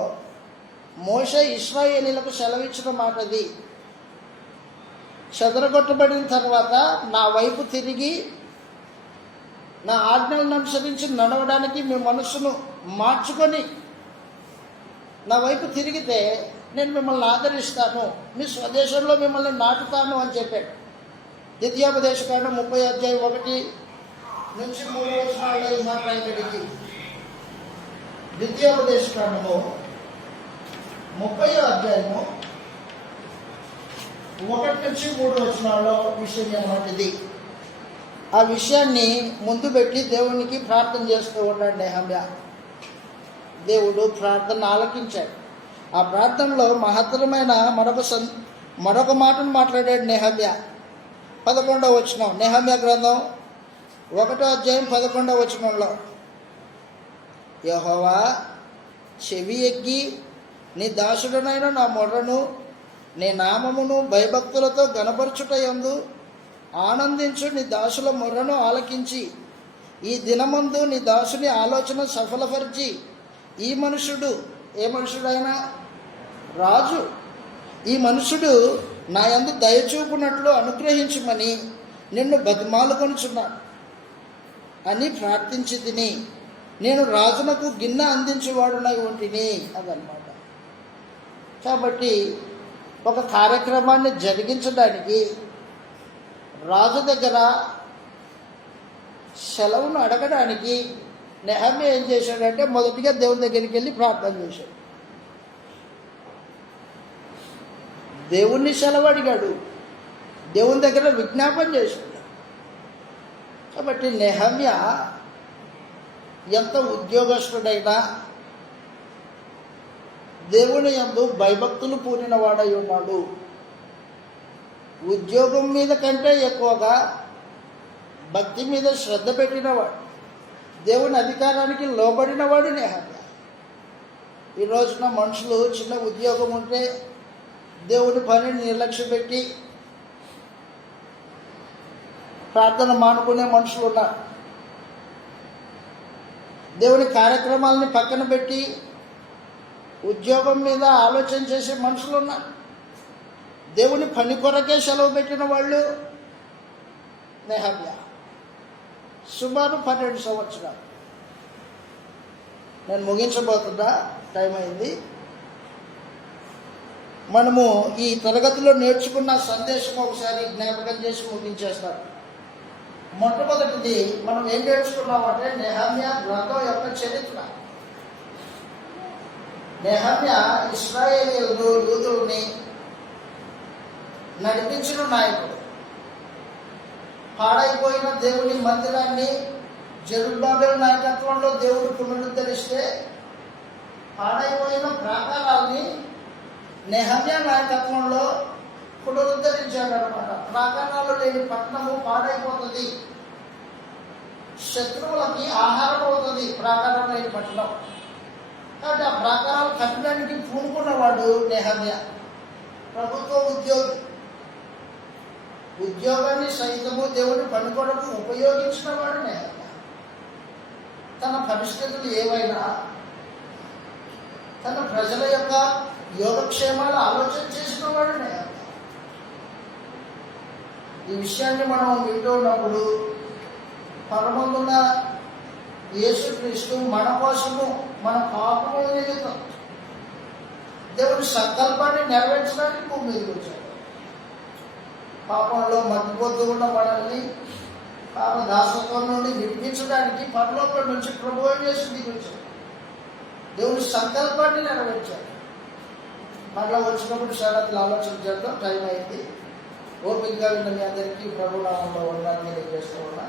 మోషే ఇశ్రాయేలీలకు సెలవిచ్చిన మాటది. చెదరగొట్టబడిన తర్వాత నా వైపు తిరిగి నా ఆజ్ఞలను అనుసరించి నడవడానికి మీ మనస్సును మార్చుకొని నా వైపు తిరిగితే నేను మిమ్మల్ని ఆదరిస్తాను, మీ స్వదేశంలో మిమ్మల్ని నాటుతాను అని చెప్పాడు. ద్వితీయోపదేశకాండం 30వ అధ్యాయం 1 నుంచి 3 వచనాల్లో ఈ మాట రాయబడింది. ద్వితీయోపదేశకాండము 30వ అధ్యాయము 1 నుంచి 3 వచనాల్లో విషయం ఏమంటిది. ఆ విషయాన్ని ముందు పెట్టి దేవునికి ప్రార్థన చేస్తూ ఉన్నాడు నెహమ్యా. దేవుడు ప్రార్థన ఆలకించాడు. ఆ ప్రార్థనలో మహత్తరమైన మరొక మాటను మాట్లాడాడు నెహమ్యా. 11వ వచనం, నెహమ్యా గ్రంథం 1వ అధ్యాయం 11వ వచనంలో, యెహోవా, చెవి ఎగ్గి నీ దాసుడనైన నా మొర్రను నీ నామమును భయభక్తులతో గణపరచుటయందు ఆనందించు నీ దాసుల మొర్రను ఆలకించి ఈ దినమందు నీ దాసుని ఆలోచన సఫలపరిచి ఈ మనుషుడు, ఏ మనుషుడైనా రాజు, ఈ మనుషుడు నా యందు దయచూపునట్లు అనుగ్రహించమని నిన్ను బతిమాలుకొనుచున్నాను అని ప్రార్థించి తిని నేను రాజునకు గిన్నె అందించేవాడునై ఉంటిని అదనమాట. కాబట్టి ఒక కార్యక్రమాన్ని జరిగించడానికి రాజు దగ్గర సెలవును అడగడానికి నెహమ్యా ఏం చేశాడంటే మొదటిగా దేవుని దగ్గరికి వెళ్ళి ప్రార్థన చేశాడు. దేవుణ్ణి సెలవు అడిగాడు, దేవుని దగ్గర విజ్ఞాపన చేశాడు. కాబట్టి నెహమ్యా ఎంత ఉద్యోగస్తుడైనా దేవుని యందు భయభక్తులు పూరిన వాడై ఉన్నాడు. ఉద్యోగం మీద కంటే ఎక్కువగా భక్తి మీద శ్రద్ధ పెట్టినవాడు, దేవుని అధికారానికి లోబడినవాడు నెహమ్యా. ఈ రోజున మనుషులు చిన్న ఉద్యోగం ఉంటే దేవుని పనిని నిర్లక్ష్య పెట్టి ప్రార్థన మానుకునే మనుషులు ఉన్నారు. దేవుని కార్యక్రమాలని పక్కన పెట్టి ఉద్యోగం మీద ఆలోచన చేసే మనుషులు ఉన్నారు. దేవుని పని కొరకే సెలవు పెట్టిన వాళ్ళు నెహమ్యా. సుమారు 12 సంవత్సరాలు. నేను ముగించబోతున్నా, టైం అయింది. మనము ఈ తరగతిలో నేర్చుకున్న సందేశం ఒకసారి జ్ఞాపకం చేసి ముగించేస్తారు. మొట్టమొదటిది మనం ఏం నేర్చుకున్నామంటే నెహమ్యా గ్రంథం యొక్క చరిత్ర. నెహమ్యా ఇశ్రాయేలీయులు యూదుల్ని నడిపించిన నాయకుడు. పాడైపోయిన దేవుని మందిరాన్ని జెరుబ్బాబెలు నాయకత్వంలో దేవుడు పునరుద్ధరిస్తే పాడైపోయిన ప్రాకారాల్ని నెహమ్యా నాయకత్వంలో పునరుద్ధరించాడు అనమాట. ప్రాకారాలు లేని పట్టణము పాడైపోతుంది, శత్రువులకి ఆహారం అవుతుంది ప్రాకారం లేని పట్టణం. కాబట్టి ఆ ప్రాకారాలు కట్టడానికి పూనుకున్నవాడు నెహమ్యా. ప్రభుత్వ ఉద్యోగి, ఉద్యోగాన్ని సైతము దేవుని పనుకొరకు ఉపయోగించిన వాడు నెహమ్యా. తన పరిస్థితులు ఏమైనా తన ప్రజల యొక్క యోగక్షేమాలు ఆలోచన చేసిన వాడు నెహమ్యా. ఈ విషయాన్ని మనం వింటూ ఉన్నప్పుడు పరమందున యేసుక్రీస్తు మన కోసము మన పాపము నిమిత్తం దేవుని సంకల్పాన్ని నెరవేర్చడానికి భూమి మీదకి వచ్చాడు. పాపంలో మగ్గిపోతూ ఉన్న మనల్ని పాప దాసత్వం నుండి విడిపించడానికి పరలోకం నుంచి ప్రభువు యేసు దిగి వచ్చాడు. దేవుని సంకల్పాన్ని నెరవేర్చాడు. మరలా వచ్చినప్పుడు షరతులు ఆలోచన చేద్దాం. టైం అయింది. ఓపికగా విన్న మీ అందరికీ ప్రభు నామంలో వందనాలు తెలియజేస్తూ ఉన్నా.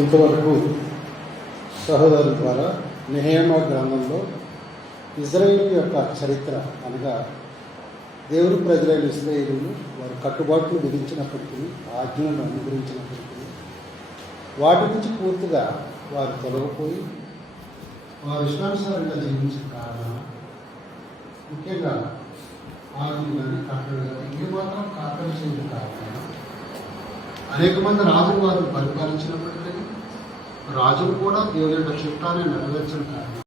ఇంతవరకు సహోదరుల ద్వారా నెహెమ్యా గ్రంథంలో ఇజ్రాయేలు యొక్క చరిత్ర అనగా దేవుని ప్రజలైన ఇశ్రాయేలీయులు వారు కట్టుబాట్లు విధించినప్పటికీ, ఆజ్ఞలను అనుగ్రహించినప్పటికీ వాటి నుంచి పూర్తిగా వారు తొలగిపోయి వారు ఇష్టానుసారంగా జీవించిన కారణం, ముఖ్యంగా ఆజ్ఞలు కానీ కట్టలు కానీ ఏమాత్రం కాకలు చేయడం కారణం, అనేక మంది రాజులు వారు పరిపాలించినప్పటికీ రాజులు కూడా దేవుని యొక్క చిత్తాన్ని నెరవేర్చిన కారణం